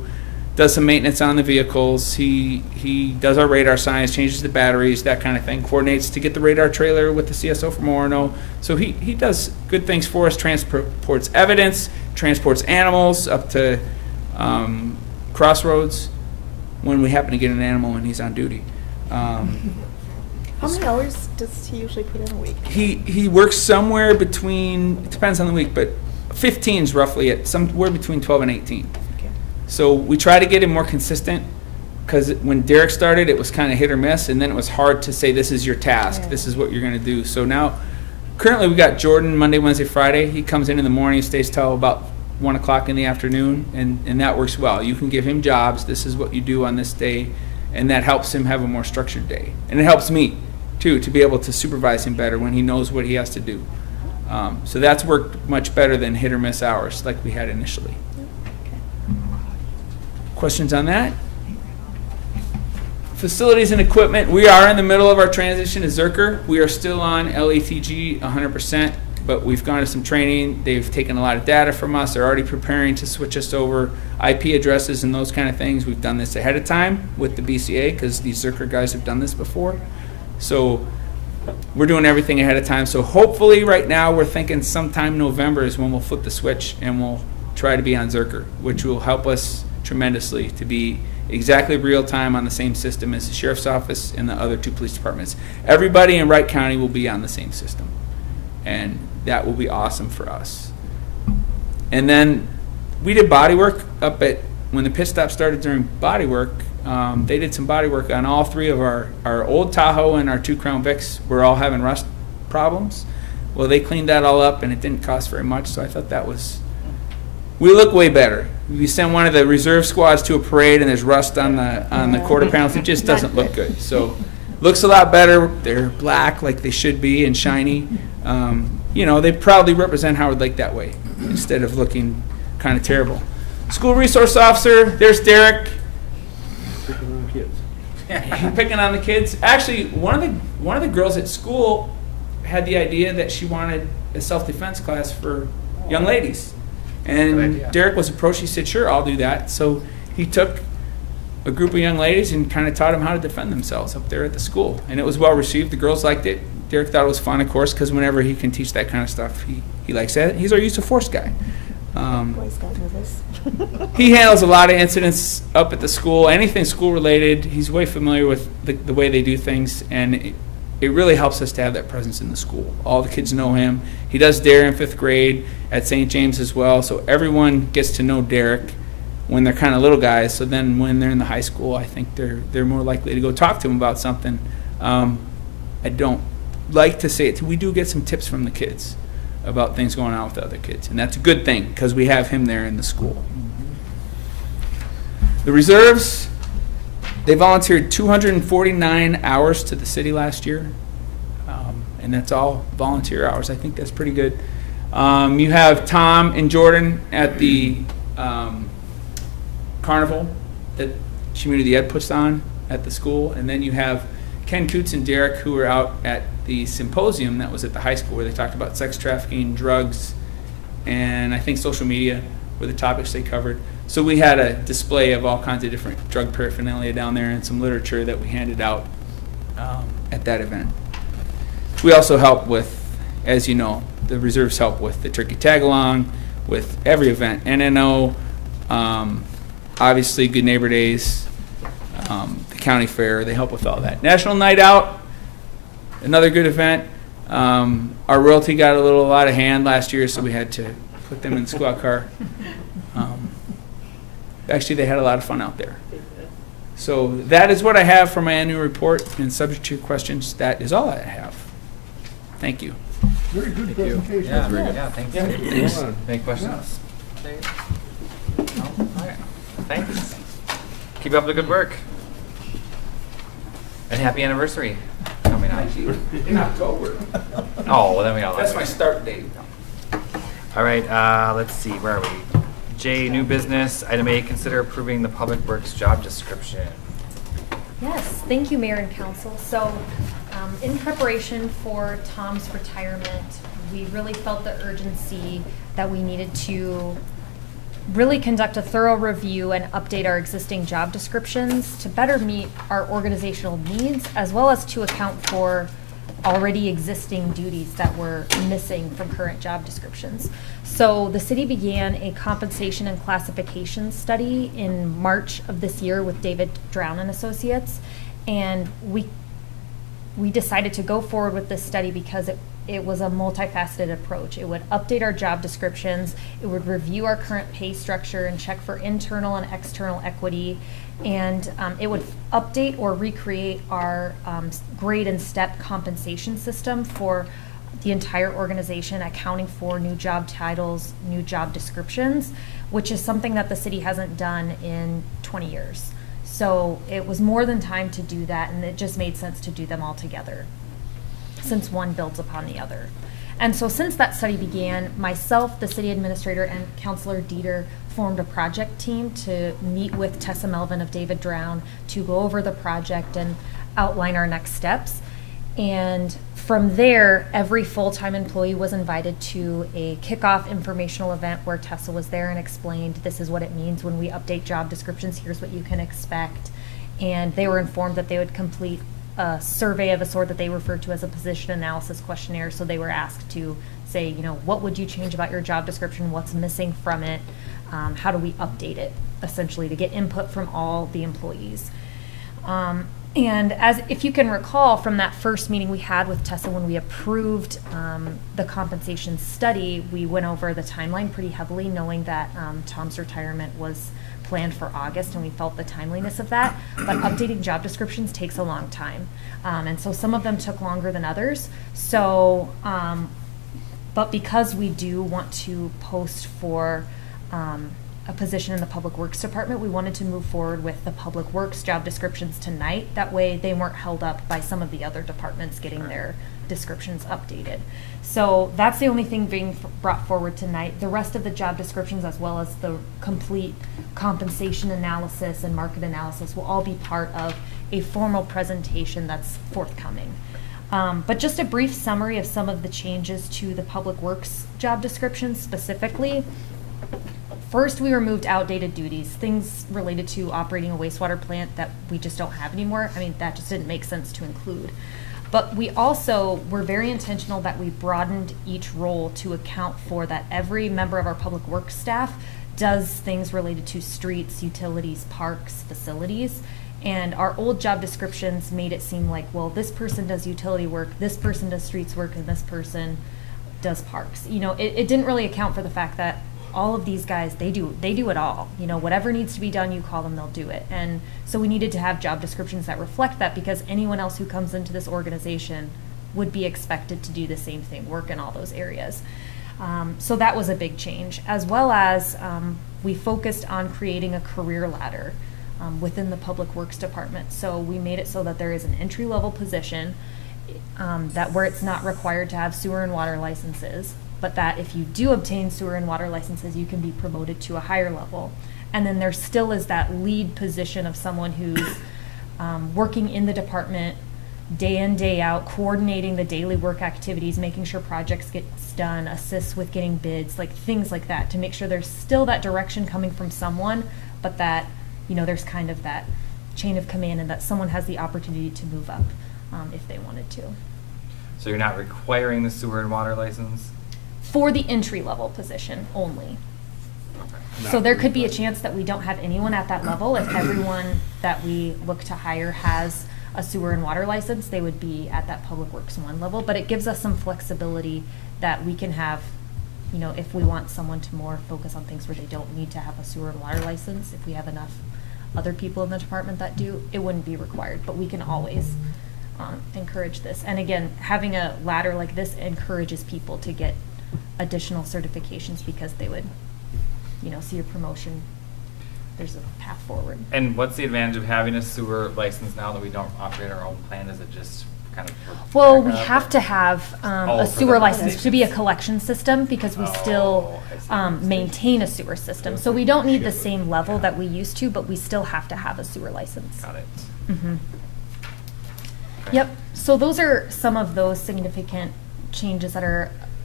does some maintenance on the vehicles. He does our radar signs, changes the batteries, that kind of thing, coordinates to get the radar trailer with the CSO from Orono. So he does good things for us, transports evidence, transports animals up to Crossroads when we happen to get an animal and he's on duty. How many hours does he usually put in a week? He works somewhere between, it depends on the week, but 15 is roughly at somewhere between 12 and 18. So we try to get him more consistent because when Derek started, it was kind of hit or miss, and then it was hard to say, this is your task, this is what you're going to do. So now, currently we got Jordan Monday, Wednesday, Friday. He comes in the morning, stays till about 1 o'clock in the afternoon, and that works well. You can give him jobs, this is what you do on this day, and that helps him have a more structured day. And it helps me, too, to be able to supervise him better when he knows what he has to do. So that's worked much better than hit or miss hours like we had initially. Questions on that? Facilities and equipment. We are in the middle of our transition to Zerker. We are still on LATG 100%, but we've gone to some training. They've taken a lot of data from us. They're already preparing to switch us over IP addresses and those kind of things. We've done this ahead of time with the BCA because these Zerker guys have done this before. So we're doing everything ahead of time. So hopefully right now we're thinking sometime November is when we'll flip the switch and we'll try to be on Zerker, which will help us tremendously to be exactly real time on the same system as the sheriff's office and the other 2 police departments. Everybody in Wright County will be on the same system, and that will be awesome for us. And then we did body work up at, when the pit stop started during body work, they did some body work on all 3 of our old Tahoe and our 2 Crown Vics were all having rust problems. Well, they cleaned that all up and it didn't cost very much, so I thought that was, we look way better. We send one of the reserve squads to a parade and there's rust on the quarter panels. It just doesn't look good. So looks a lot better. They're black like they should be and shiny. You know, they proudly represent Howard Lake that way instead of looking kind of terrible. School resource officer, there's Derek. picking on the kids. Actually, one of the girls at school had the idea that she wanted a self-defense class for young ladies. Good And idea. Derek was approached. He said, "Sure, I'll do that." So he took a group of young ladies and kind of taught them how to defend themselves up there at the school. And it was well received. The girls liked it. Derek thought it was fun, of course, because whenever he can teach that kind of stuff, he likes that. He's our use of force guy. Boys got nervous. He handles a lot of incidents up at the school, anything school related. He's way familiar with the way they do things, and it really helps us to have that presence in the school. All the kids know him. He does DARE in 5th grade at St. James as well, so everyone gets to know Derek when they're kind of little guys. So then when they're in the high school, I think they're more likely to go talk to him about something. I don't like to say it. We do get some tips from the kids about things going on with the other kids, and that's a good thing because we have him there in the school. The reserves, they volunteered 249 hours to the city last year, and that's all volunteer hours. I think that's pretty good. You have Tom and Jordan at the carnival that Community Ed puts on at the school, and then you have Ken Coots and Derek, who were out at the symposium that was at the high school where they talked about sex trafficking, drugs, and I think social media were the topics they covered. So we had a display of all kinds of different drug paraphernalia down there and some literature that we handed out at that event. We also help with, as you know, the reserves help with the turkey tag-along, with every event, NNO, obviously Good Neighbor Days, the county fair, they help with all that. National Night Out, another good event. Our royalty got a little out of hand last year, so we had to put them in the squad car. Actually, they had a lot of fun out there. So that is what I have for my annual report, and subject to your questions, that is all I have. Thank you. Very good presentation. Yeah, very good. Yeah, thanks. Yeah. Any questions? No? All right. Thanks. Keep up the good work. And happy anniversary coming up. In October. Oh, well, then we all. That's my start date. All right, let's see, where are we? J, new business. Item A, consider approving the Public Works job description. Yes, thank you, Mayor and Council. So, in preparation for Tom's retirement, we really felt the urgency that we needed to really conduct a thorough review and update our existing job descriptions to better meet our organizational needs, as well as to account for already existing duties that were missing from current job descriptions. So the city began a compensation and classification study in March of this year with David Drown and Associates, and we decided to go forward with this study because it was a multifaceted approach. It would update our job descriptions, it would review our current pay structure and check for internal and external equity, and it would update or recreate our grade and step compensation system for the entire organization, accounting for new job titles, new job descriptions, which is something that the city hasn't done in 20 years. So it was more than time to do that, and it just made sense to do them all together, since one builds upon the other. And so since that study began, myself, the city administrator, and Councilor Dieter formed a project team to meet with Tessa Melvin of David Drown to go over the project and outline our next steps. And from there, every full-time employee was invited to a kickoff informational event where Tessa was there and explained, this is what it means when we update job descriptions, here's what you can expect. And they were informed that they would complete a survey of a sort that they referred to as a position analysis questionnaire. So they were asked to say, you know, what would you change about your job description? What's missing from it? How do we update it, essentially, to get input from all the employees. And if you can recall from that first meeting we had with Tessa when we approved the compensation study, we went over the timeline pretty heavily, knowing that Tom's retirement was planned for August, and we felt the timeliness of that. But updating job descriptions takes a long time, and so some of them took longer than others. So, but because we do want to post for a position in the Public Works Department, we wanted to move forward with the Public Works job descriptions tonight. That way they weren't held up by some of the other departments getting their descriptions updated. So that's the only thing being brought forward tonight. The rest of the job descriptions, as well as the complete compensation analysis and market analysis, will all be part of a formal presentation that's forthcoming. But just a brief summary of some of the changes to the Public Works job descriptions specifically. First, we removed outdated duties, things related to operating a wastewater plant that we just don't have anymore. I mean, that just didn't make sense to include. But we also were very intentional that we broadened each role to account for that every member of our Public Works staff does things related to streets, utilities, parks, facilities. And our old job descriptions made it seem like, well, this person does utility work, this person does streets work, and this person does parks. You know, it didn't really account for the fact that all of these guys, they do it all. You know, whatever needs to be done, you call them, they'll do it. And so we needed to have job descriptions that reflect that, because anyone else who comes into this organization would be expected to do the same thing, work in all those areas. So that was a big change, as well as we focused on creating a career ladder within the Public Works Department. So we made it so that there is an entry-level position that where it's not required to have sewer and water licenses, but that if you do obtain sewer and water licenses, you can be promoted to a higher level. And then there still is that lead position of someone who's working in the department day in, day out, coordinating the daily work activities, making sure projects get done, assists with getting bids, like things like that, to make sure there's still that direction coming from someone, but that, you know, there's kind of that chain of command and that someone has the opportunity to move up if they wanted to. So you're not requiring the sewer and water license? For the entry-level position only. So there could be a chance that we don't have anyone at that level. If everyone that we look to hire has a sewer and water license, they would be at that Public Works 1 level. But it gives us some flexibility that we can have, you know, if we want someone to more focus on things where they don't need to have a sewer and water license, if we have enough other people in the department that do, it wouldn't be required. But we can always encourage this. And again, having a ladder like this encourages people to get additional certifications, because they would, you know, see a promotion. There's a path forward. And what's the advantage of having a sewer license now that we don't operate our own plant? Is it just kind of for well, we backup, have or- to have Oh, a for sewer the license to be a stations. collection system, because we Oh, still I see. maintain a sewer system. So we don't need the same level that we used to, but we still have to have a sewer license. Got it. Mhm. Okay. Yep, so those are some of those significant changes that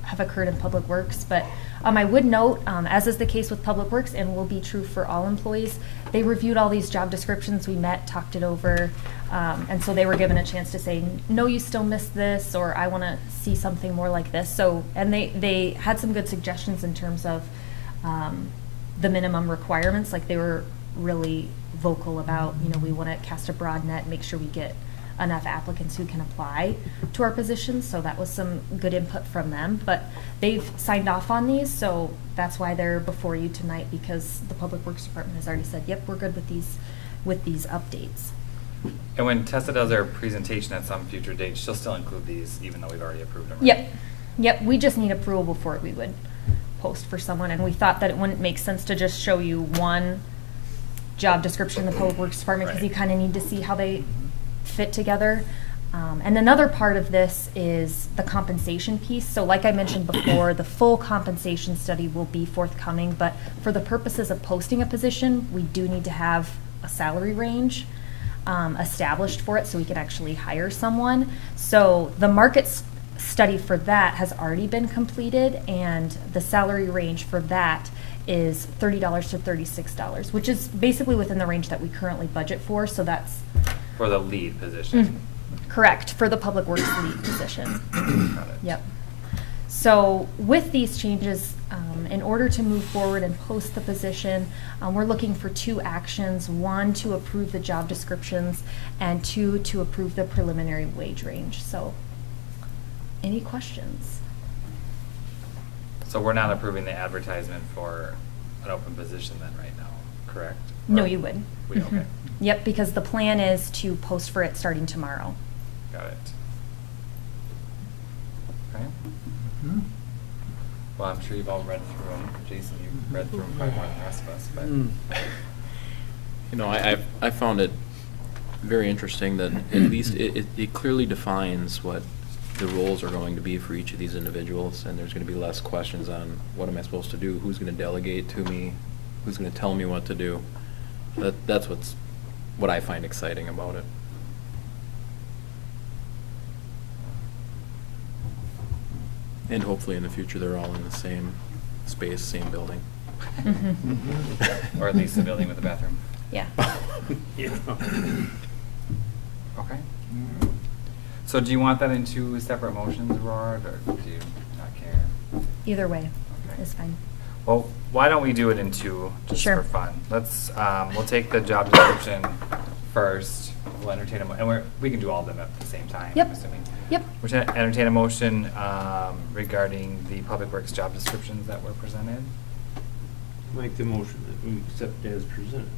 have occurred in Public Works, but I would note, as is the case with Public Works and will be true for all employees, they reviewed all these job descriptions, we met, talked it over, and so they were given a chance to say, no, you still missed this, or I want to see something more like this. So, and they had some good suggestions in terms of the minimum requirements. Like, they were really vocal about, you know, we want to cast a broad net, make sure we get enough applicants who can apply to our positions. So that was some good input from them, but they've signed off on these, so that's why they're before you tonight, because the Public Works Department has already said, yep, we're good with these updates. And when Tessa does our presentation at some future date, she'll still include these, even though we've already approved them, right? Yep, we just need approval before we would post for someone, and we thought that it wouldn't make sense to just show you one job description in the Public Works Department, because Right. you kind of need to see how they fit together. And another part of this is the compensation piece. So like I mentioned before, the full compensation study will be forthcoming, but for the purposes of posting a position, we do need to have a salary range established for it so we can actually hire someone. So the market study for that has already been completed, and the salary range for that is $30 to $36, which is basically within the range that we currently budget for. So that's For the lead position. correct, for the Public Works lead position. Got it. Yep. So with these changes, in order to move forward and post the position, we're looking for 2 actions. 1, to approve the job descriptions, and 2, to approve the preliminary wage range. So any questions? So we're not approving the advertisement for an open position then right now, correct? No, Or- you would. We, okay, Yep, because the plan is to post for it starting tomorrow. got it. Okay. Hmm? Well, I'm sure you've all read through them. Jason, you've read through them probably more than the rest of us, but. You know, I found it very interesting that at least it clearly defines what the roles are going to be for each of these individuals, and there's gonna be less questions on what am I supposed to do, who's gonna delegate to me, who's gonna tell me what to do. That's what I find exciting about it. And hopefully in the future, they're all in the same space, same building. Or at least a building with a bathroom. Yeah. Okay. So do you want that in two separate motions, Aurora, or do you not care? Either way Okay. is fine. Well, why don't we do it in two, just Sure. for fun? Let's, we'll take the job description first. We'll entertain them, and we can do all of them at the same time, Yep. I'm assuming. Yep. We're gonna entertain a motion regarding the Public Works job descriptions that were presented. Make the motion that we accept as presented.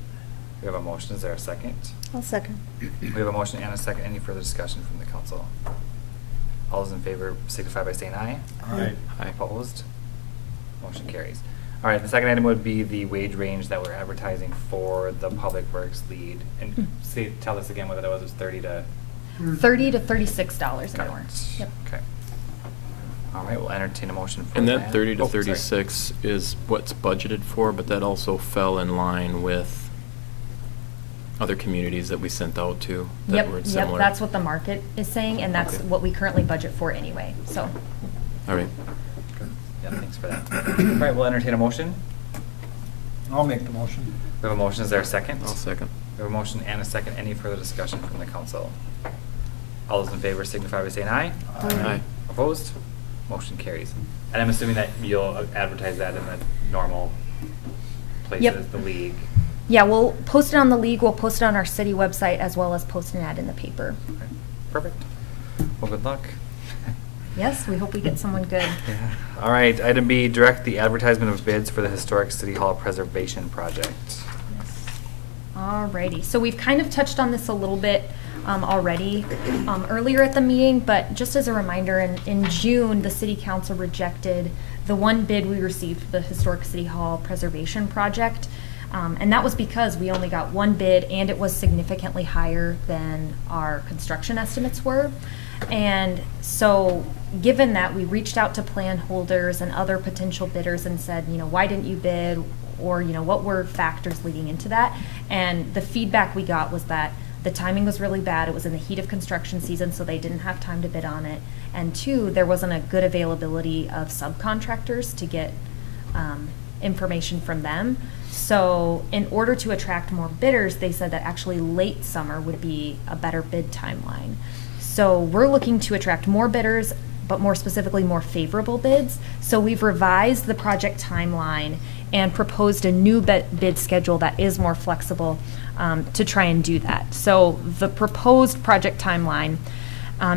We have a motion. Is there a second? I'll second. We have a motion and a second. Any further discussion from the council? All those in favor signify by saying aye. Aye. Aye. Opposed? Motion carries. All right, the second item would be the wage range that we're advertising for the Public Works lead. And tell us again whether it was 30 to... $30 to $36 an hour. Correct. Yep. Okay. All right, we'll entertain a motion for And that. that 30 to Oh, sorry. 36 is what's budgeted for, but that also fell in line with other communities that we sent out to that were Yep, similar. yep, that's what the market is saying, and that's Okay. what we currently budget for anyway, so. All right. Yeah, thanks for that. All right, we'll entertain a motion. I'll make the motion. We have a motion. Is there a second? I'll second. We have a motion and a second. Any further discussion from the council? All those in favor signify by saying aye. Aye. Opposed? Motion carries. And I'm assuming that you'll advertise that in the normal places, Yep. the league. Yeah, we'll post it on the league, we'll post it on our city website, as well as post an ad in the paper. Okay, perfect. Well, good luck. Yes, we hope we get someone good. Yeah. All right, item B, direct the advertisement of bids for the Historic City Hall Preservation Project. Alrighty, so we've kind of touched on this a little bit already earlier at the meeting, but just as a reminder, in June, the city council rejected the one bid we received for the Historic City Hall Preservation Project. And that was because we only got one bid and it was significantly higher than our construction estimates were. And so given that, we reached out to plan holders and other potential bidders and said, you know, why didn't you bid? Or, you know, what were factors leading into that? And the feedback we got was that the timing was really bad. It was in the heat of construction season, so they didn't have time to bid on it. And two, there wasn't a good availability of subcontractors to get information from them. So in order to attract more bidders, they said that actually late summer would be a better bid timeline. So we're looking to attract more bidders, but more specifically, more favorable bids. So we've revised the project timeline and proposed a new bid schedule that is more flexible to try and do that. So the proposed project timeline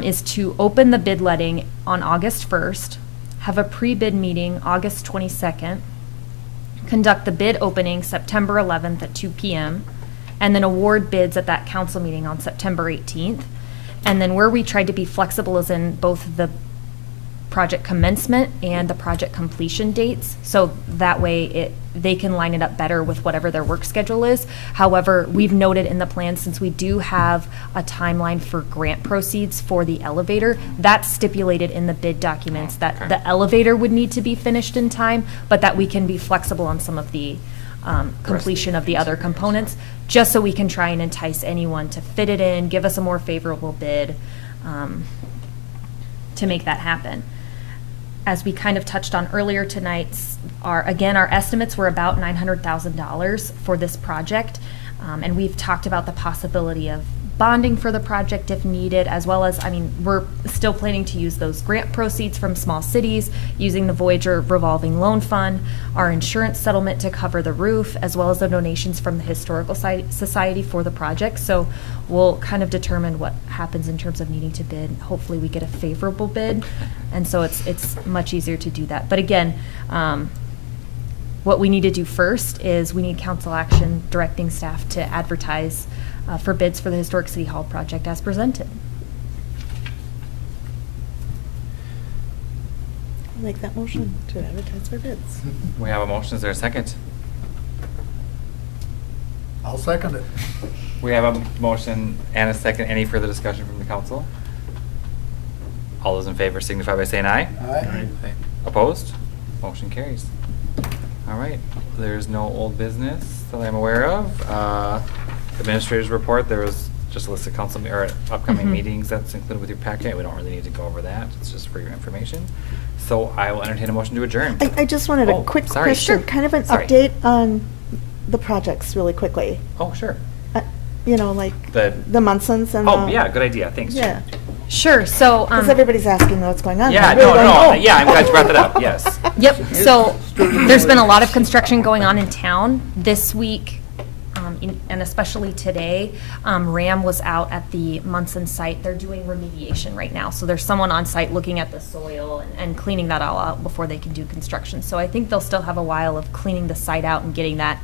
is to open the bid letting on August 1st, have a pre-bid meeting August 22nd, conduct the bid opening September 11th at 2 p.m., and then award bids at that council meeting on September 18th. And then where we tried to be flexible is in both the project commencement and the project completion dates, so that way they can line it up better with whatever their work schedule is. However, we've noted in the plan, since we do have a timeline for grant proceeds for the elevator, that's stipulated in the bid documents that Okay. the elevator would need to be finished in time, but that we can be flexible on some of the completion of the other components, just so we can try and entice anyone to fit it in, give us a more favorable bid to make that happen. As we kind of touched on earlier tonight, our estimates were about $900,000 for this project, and we've talked about the possibility of bonding for the project if needed, as well as, I mean, we're still planning to use those grant proceeds from small cities, using the Voyager revolving loan fund, our insurance settlement to cover the roof, as well as the donations from the Historical Society for the project. So we'll kind of determine what happens in terms of needing to bid. Hopefully we get a favorable bid, and so it's much easier to do that. But again, what we need to do first is we need council action directing staff to advertise for bids for the Historic City Hall project as presented. I'll make that motion to advertise for bids. We have a motion. Is there a second? I'll second it. We have a motion and a second. Any further discussion from the council? All those in favor signify by saying aye. Aye. Opposed? Motion carries. All right, there's no old business that I'm aware of. Administrator's report, there was just a list of council, or upcoming Mhm. meetings that's included with your packet. We don't really need to go over that. It's just for your information. So I will entertain a motion to adjourn. I just wanted Oh, a quick sorry. question, Sure. kind of an Sorry. update on the projects really quickly. Oh, sure. You know, like The- the Munsons and Oh, the- yeah, good idea. Thanks. Jen. Yeah, Sure, so. because everybody's asking what's going on. Yeah, I'm really no, going, no, "Oh." yeah, I'm glad you brought that up, yes. Yep, so there's been a lot of construction going on in town this week, and especially today. RAM was out at the Munson site. They're doing remediation right now. So there's someone on site looking at the soil and cleaning that all out before they can do construction. So I think they'll still have a while of cleaning the site out and getting that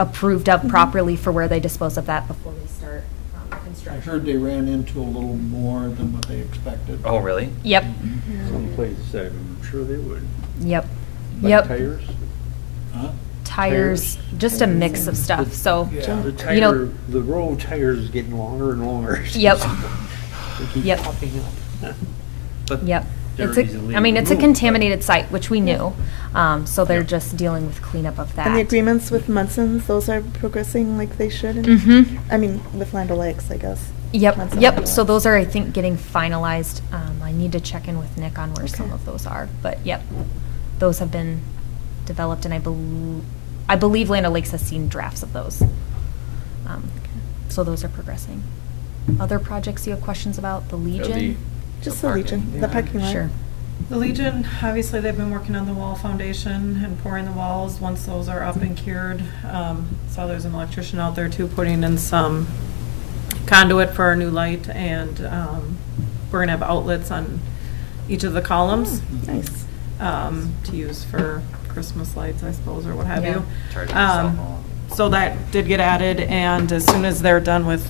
approved of properly for where they dispose of that before they start I construction. heard they ran into a little more than what they expected. Oh, really? Yep, Some places, I'm sure they would. yep, Like yep. tires? Huh? Tires, just a mix of stuff, so. Yeah. The You know- tire, the row of tires is getting longer and longer. Yep. They keep Yep. popping up. But Yep. They're It's a, easily I mean, it's a removed, contaminated site, which we knew. So they're just dealing with cleanup of that. And the agreements with Munson's, those are progressing like they should? Mhm. I mean, with Land O'Lakes, I guess. Yep, Munson yep. Land So O'Lakes. those are, I think, getting finalized. I need to check in with Nick on where some Okay. of those are. But yep, those have been developed, and I believe Land O'Lakes has seen drafts of those. So those are progressing. Other projects you have questions about? The Legion? Just the Legion, the parking lot. Sure. The Legion, obviously, they've been working on the wall foundation and pouring the walls. Once those are up and cured, saw there's an electrician out there too, putting in some conduit for our new light, and we're gonna have outlets on each of the columns. Nice. To use for Christmas lights, I suppose, or what have Yeah. you. Charging your cell Um, phone. So that did get added, and as soon as they're done with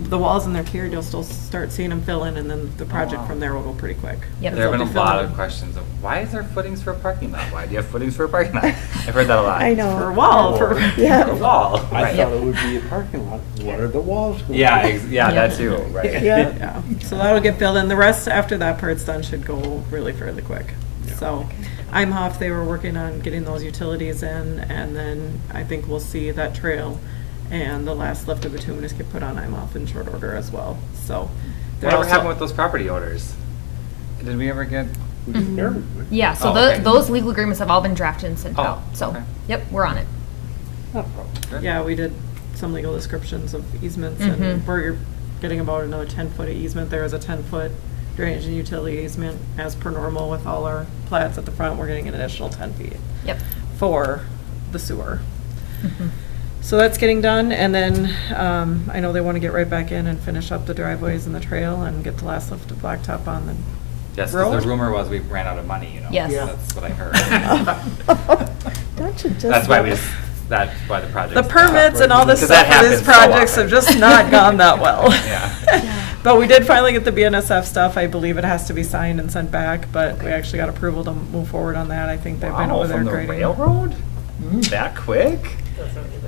the walls and they're cured, you'll still start seeing them fill in, and then the project wow. from there will go pretty quick. Yep. There have been They'll a be lot filling of in. questions of, why is there footings for a parking lot? Why do you have footings for a parking lot? I've heard that a lot. I know. For a wall, for. Yeah. For a wall, I right. thought it would be a parking lot. What are the walls going Yeah, to be? yeah, that too, right. Yeah. Yeah, so that'll get filled in. The rest, after that part's done, should go really fairly quick. So Imhoff, they were working on getting those utilities in, and then I think we'll see that trail and the last lift of bituminous get put on Imhoff in short order as well, so. they're Whatever also- happened with those property owners? Did we ever get? We just started with- Yeah, so Oh, okay. those legal agreements have all been drafted and sent Oh, out. So, okay. yep, we're on it. Not a problem. Good. Yeah, we did some legal descriptions of easements, Mhm. and we're getting about another 10-foot easement. There is a 10-foot drainage and utility easement as per normal with all our plats at the front. We're getting an additional 10 feet Yep. for the sewer. Mhm. So that's getting done, and then I know they want to get right back in and finish up the driveways and the trail and get the last lift of blacktop on the Yes, 'cause road. the rumor was we ran out of money, you know? Yes. Yeah. That's what I heard. Don't you just. That's why that's why the project. The permits and all this 'Cause that stuff for these happens so projects often. have just not gone that well. Yeah. But we did finally get the BNSF stuff. I believe it has to be signed and sent back, but we actually got approval to move forward on that. I think they've been Wow, over there from the grading. railroad? That quick?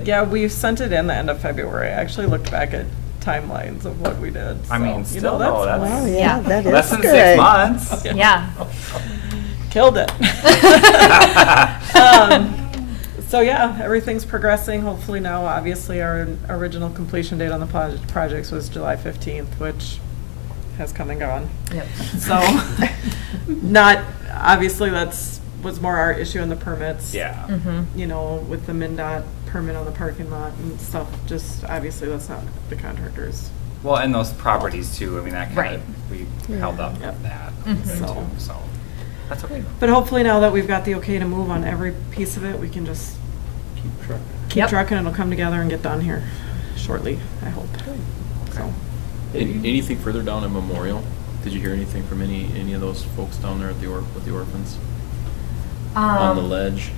Yeah, we sent it in the end of February. I actually looked back at timelines of what we did. I mean, so, still, though, that's- Wow, Yeah. yeah, that is Less than good. 6 months. Yeah. Killed it. So yeah, everything's progressing. Hopefully now, obviously, our original completion date on the projects was July 15th, which has come and gone. Yep. So, not, obviously, was more our issue in the permits. Yeah. Mhm. You know, with the MnDOT permit on the parking lot and stuff, just, obviously, that's not the contractors. Well, and those properties too, I mean, that kind Right. of, we held up Yep. that Mhm. too, So- so, that's okay. But hopefully now that we've got the okay to move on every piece of it, we can just Keep trucking. keep Yep. trucking, and it'll come together and get done here shortly, I hope. So, Anything further down at Memorial? Did you hear anything from any of those folks down there at with the orphans? On the ledge?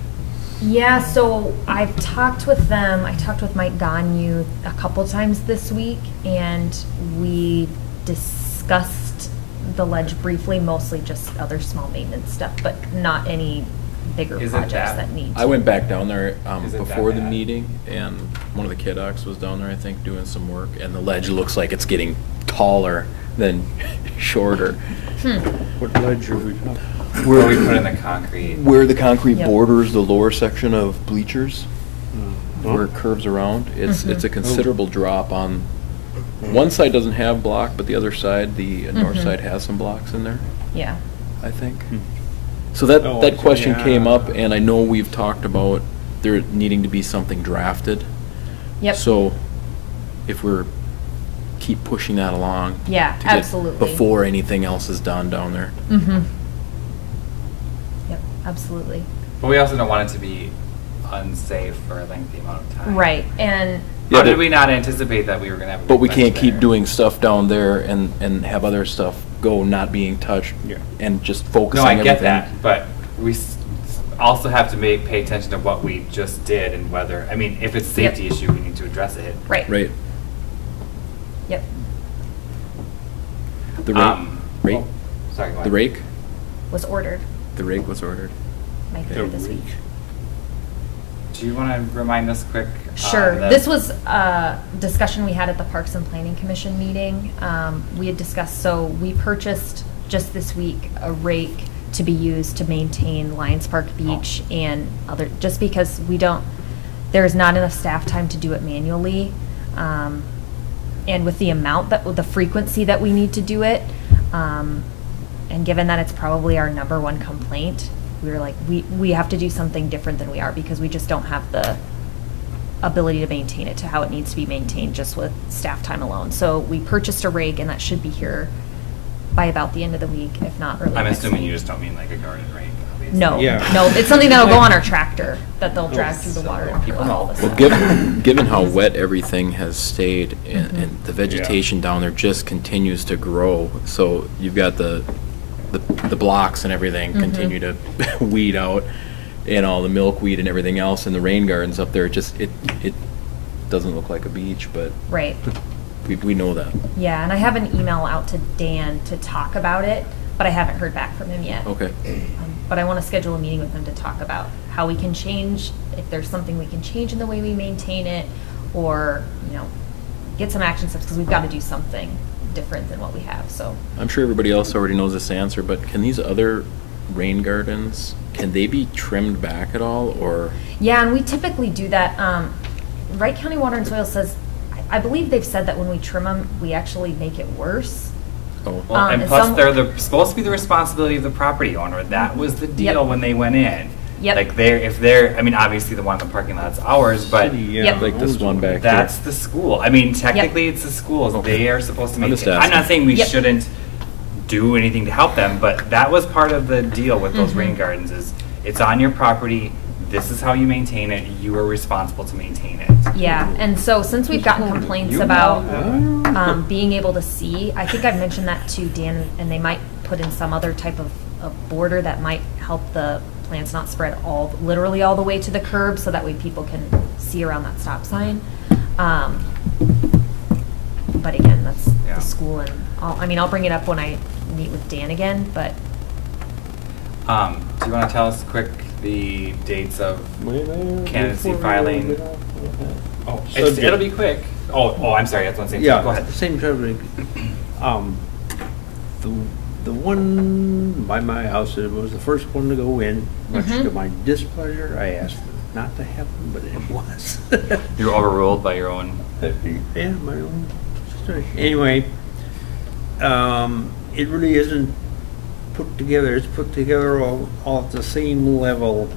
Yeah, so I've talked with them. I talked with Mike Gagne a couple times this week, and we discussed the ledge briefly, mostly just other small maintenance stuff, but not any bigger Is it projects that- that need. I went back down there Is it that before the bad? meeting, and one of the kiddos was down there, I think, doing some work, and the ledge looks like it's getting taller than shorter. What ledge are we talking? Where we put in the concrete. Where the concrete Yep. borders the lower section of bleachers, Huh? where it curves around, it's Mhm. a considerable drop on, one side doesn't have block, but the other side, the north Mhm. side has some blocks in there, Yeah. I think. Hmm. So that, Oh, that question came yeah. up, and I know we've talked about there needing to be something drafted. Yep. So if we're, keep pushing that along. Yeah, to get absolutely. Before anything else is done down there. Mm-hmm. Yep, absolutely. But we also don't want it to be unsafe for a lengthy amount of time. Right, and Yeah, How did but- we not anticipate that we were gonna have a But big we bench can't keep there? doing stuff down there and have other stuff go not being touched Yeah. and just No, focusing I everything. get that, but we also have to pay attention to what we just did and whether, I mean, if it's a Yep. safety issue, we need to address it. right. Right. Yep. The rake, rake, Sorry, go ahead. the rake, Was ordered. the rake was ordered. Might be The this week. rake. Do you wanna remind us quick? Sure. that- This was a discussion we had at the Parks and Planning Commission meeting. We had discussed, so we purchased just this week a rake to be used to maintain Lions Park Beach and other, just because there's not enough staff time to do it manually. And with the amount the frequency that we need to do it, and given that it's probably our number one complaint, we were like, we have to do something different than we are because we just don't have the ability to maintain it to how it needs to be maintained just with staff time alone. So we purchased a rake and that should be here by about the end of the week, if not early I'm next assuming week. you just don't mean like a garden rake, obviously. No, Yeah. no, it's something that'll go on our tractor that they'll drag through the so water. people and all know. this Well, stuff. given how wet everything has stayed and, Mhm. and the vegetation down there just continues to grow, so you've got the blocks and everything Mhm. continue to weed out, and all the milkweed and everything else, and the rain gardens up there, it doesn't look like a beach, but Right. we know that. Yeah, and I have an email out to Dan to talk about it, but I haven't heard back from him yet. Okay. But I want to schedule a meeting with him to talk about how we can change, if there's something we can change in the way we maintain it, or, get some action steps, because we've got to do something different than what we have, so. I'm sure everybody else already knows this answer, but can these other rain gardens, can they be trimmed back at all, or? Yeah, and we typically do that. Wright County Water and Soil says, I believe they've said that when we trim them, we actually make it worse. Oh. Well, and and plus, some- they're supposed to be the responsibility of the property owner. That was the deal Yep. when they went in. Yep. Like I mean, obviously the one in the parking lot's ours, but City, yeah, Yep. Like this owns one back here. that's the school. I mean, technically it's the schools. Okay. They are supposed to I'm maintain. just I'm not asking. saying we Yep. shouldn't do anything to help them, but that was part of the deal with those Mhm. rain gardens is it's on your property. This is how you maintain it. You are responsible to maintain it. Yeah, and so since we've gotten complaints You about know. being able to see, I think I've mentioned that to Dan, and they might put in some other type of border that might help the plants not spread literally all the way to the curb, so that way people can see around that stop sign. But again, that's Yeah. the school, and I'll bring it up when I meet with Dan again, but Do you want to tell us quick the dates of candidacy Before we filing? get off of that. Oh, Subject. it'll be quick. Oh, I'm sorry. That's one thing. Yeah, Go ahead. same subject. The one by my house, it was the first one to go in, much Mhm. to my displeasure. I asked not to happen, but it was. You were overruled by your own. Yeah, my own story. Anyway, it really isn't put together. It's put together all at the same level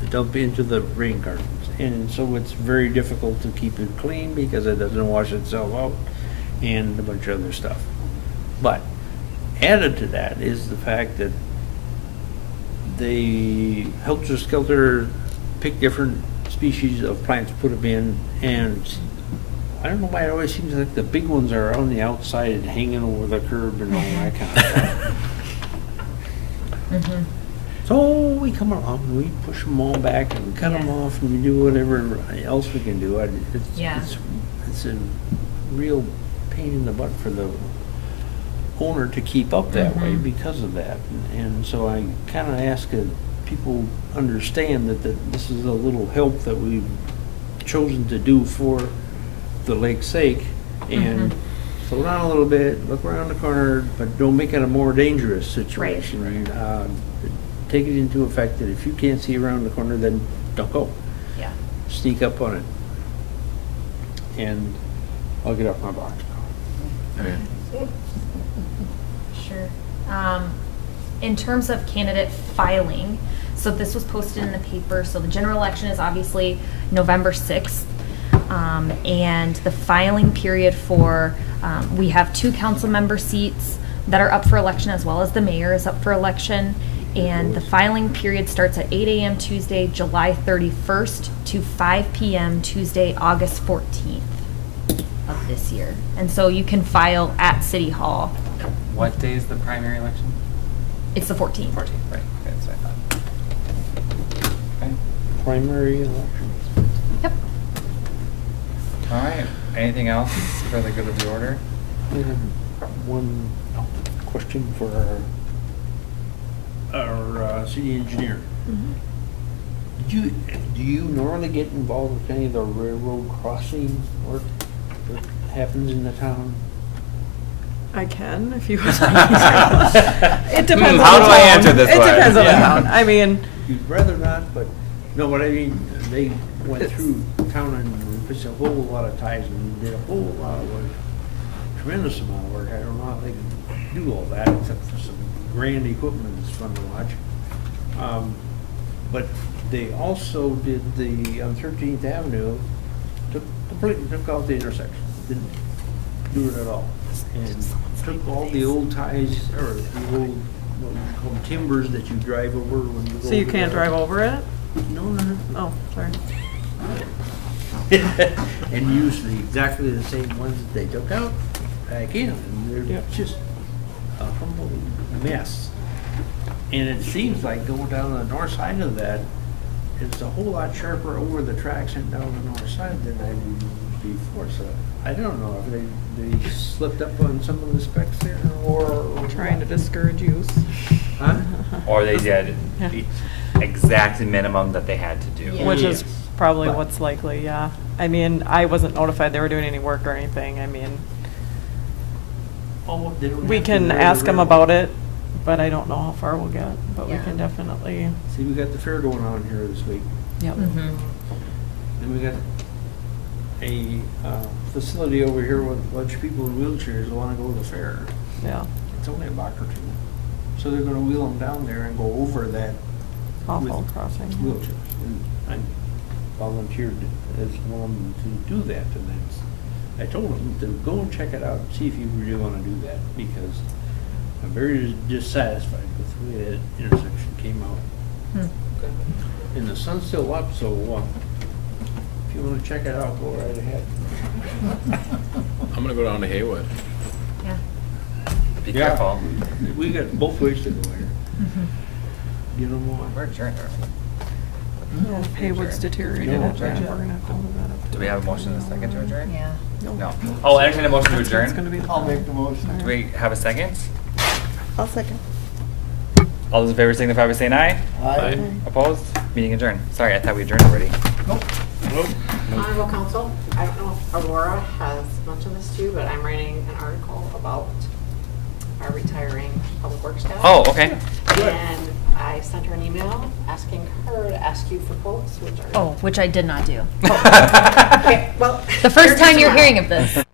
to dump into the rain gardens. And so it's very difficult to keep it clean because it doesn't wash itself out and a bunch of other stuff. But added to that is the fact that they helter skelter pick different species of plants, put them in, and I don't know why it always seems like the big ones are on the outside and hanging over the curb and all that kind of stuff. mhm. So we come along, and we push them all back and cut them Yeah. off, and we do whatever else we can do. Yeah. It's a real pain in the butt for the owner to keep up that way Mhm. because of that. And so I kind of ask that people understand that this is a little help that we've chosen to do for the lake's sake, and Mhm. slow down a little bit, look around the corner, but don't make it a more dangerous situation. Take it into effect that if you can't see around the corner, then don't go. Yeah. Sneak up on it. And I'll get off my box. Okay. Sure. In terms of candidate filing, so this was posted in the paper, so the general election is obviously November 6th. And the filing period for, we have 2 council member seats that are up for election, as well as the mayor is up for election. And the filing period starts at 8 a.m. Tuesday, July 31st to 5 p.m. Tuesday, August 14th of this year. And so you can file at City Hall. What day is the primary election? It's the 14th. 14th, right. Okay, that's what I thought. Okay. Primary elections. Yep. All right. Anything else for the good of the order? I have one question for our city engineer. Do you normally get involved with any of the railroad crossing work that happens in the town? I can, if you would like. It depends on How the do I town. answer this It one? depends on the Yeah. town. I mean, You'd rather not, but, no, what I mean, they went through town and pushed a whole lot of ties and did a whole lot of work, tremendous amount of work. I don't know how they can do all that, except for some grand equipment that's fun to watch. But they also did on 13th Avenue, completely took out the intersection, didn't do it at all. And took all the old ties, or the old, what we call them, timbers that you drive over when you go so you over can't there. drive over it? No. Oh, sorry. And use exactly the same ones that they took out back in, and they're Yep. just a humble mess. And it seems like going down the north side of that, it's a whole lot sharper over the tracks and down the north side than I did before, so I don't know if they slipped up on some of the specs there, or Trying to discourage use. Huh? Or they did Yeah. the exact minimum that they had to do. Yeah. Which is Yes. probably But- what's likely, yeah. I mean, I wasn't notified they were doing any work or anything. I mean, Oh, they don't we have to can go to ask them railroad. about it, but I don't know how far we'll get. But we Yeah. can definitely, See, we got the fair going on here this week. yep. Mhm. And we got a facility over here with a bunch of people in wheelchairs who want to go to the fair. Yeah, It's only a block or two. So they're going to wheel them down there and go over that awful with crossing. wheelchairs. And I volunteered as one of them to do that. And I told them to go and check it out, see if you really want to do that, because I'm very dissatisfied with the way that intersection came out. And the sun's still up, so if you want to check it out, go right ahead. I'm gonna go down to Haywood. Yeah. Be Yeah. careful. We got both ways to go here. You know We're more. adjourned already. Yeah, if Haywood's deteriorated, No, we're gonna have to adjourn. hold that up. Do we have a motion in a second to adjourn? Yeah. No. Oh, entertain a motion to That's what's gonna adjourn? be the I'll problem. make the motion. Do we have a second? I'll second. All those in favor signify by saying aye. Aye. Opposed? Meeting adjourned. Sorry, I thought we adjourned already. Honorable Council, I don't know if Aurora has mentioned this to you, but I'm writing an article about our retiring public works staff. Oh, okay. And I sent her an email asking her to ask you for quotes, which are. Oh, which I did not do. Okay, well. The first time you're tomorrow. hearing of this.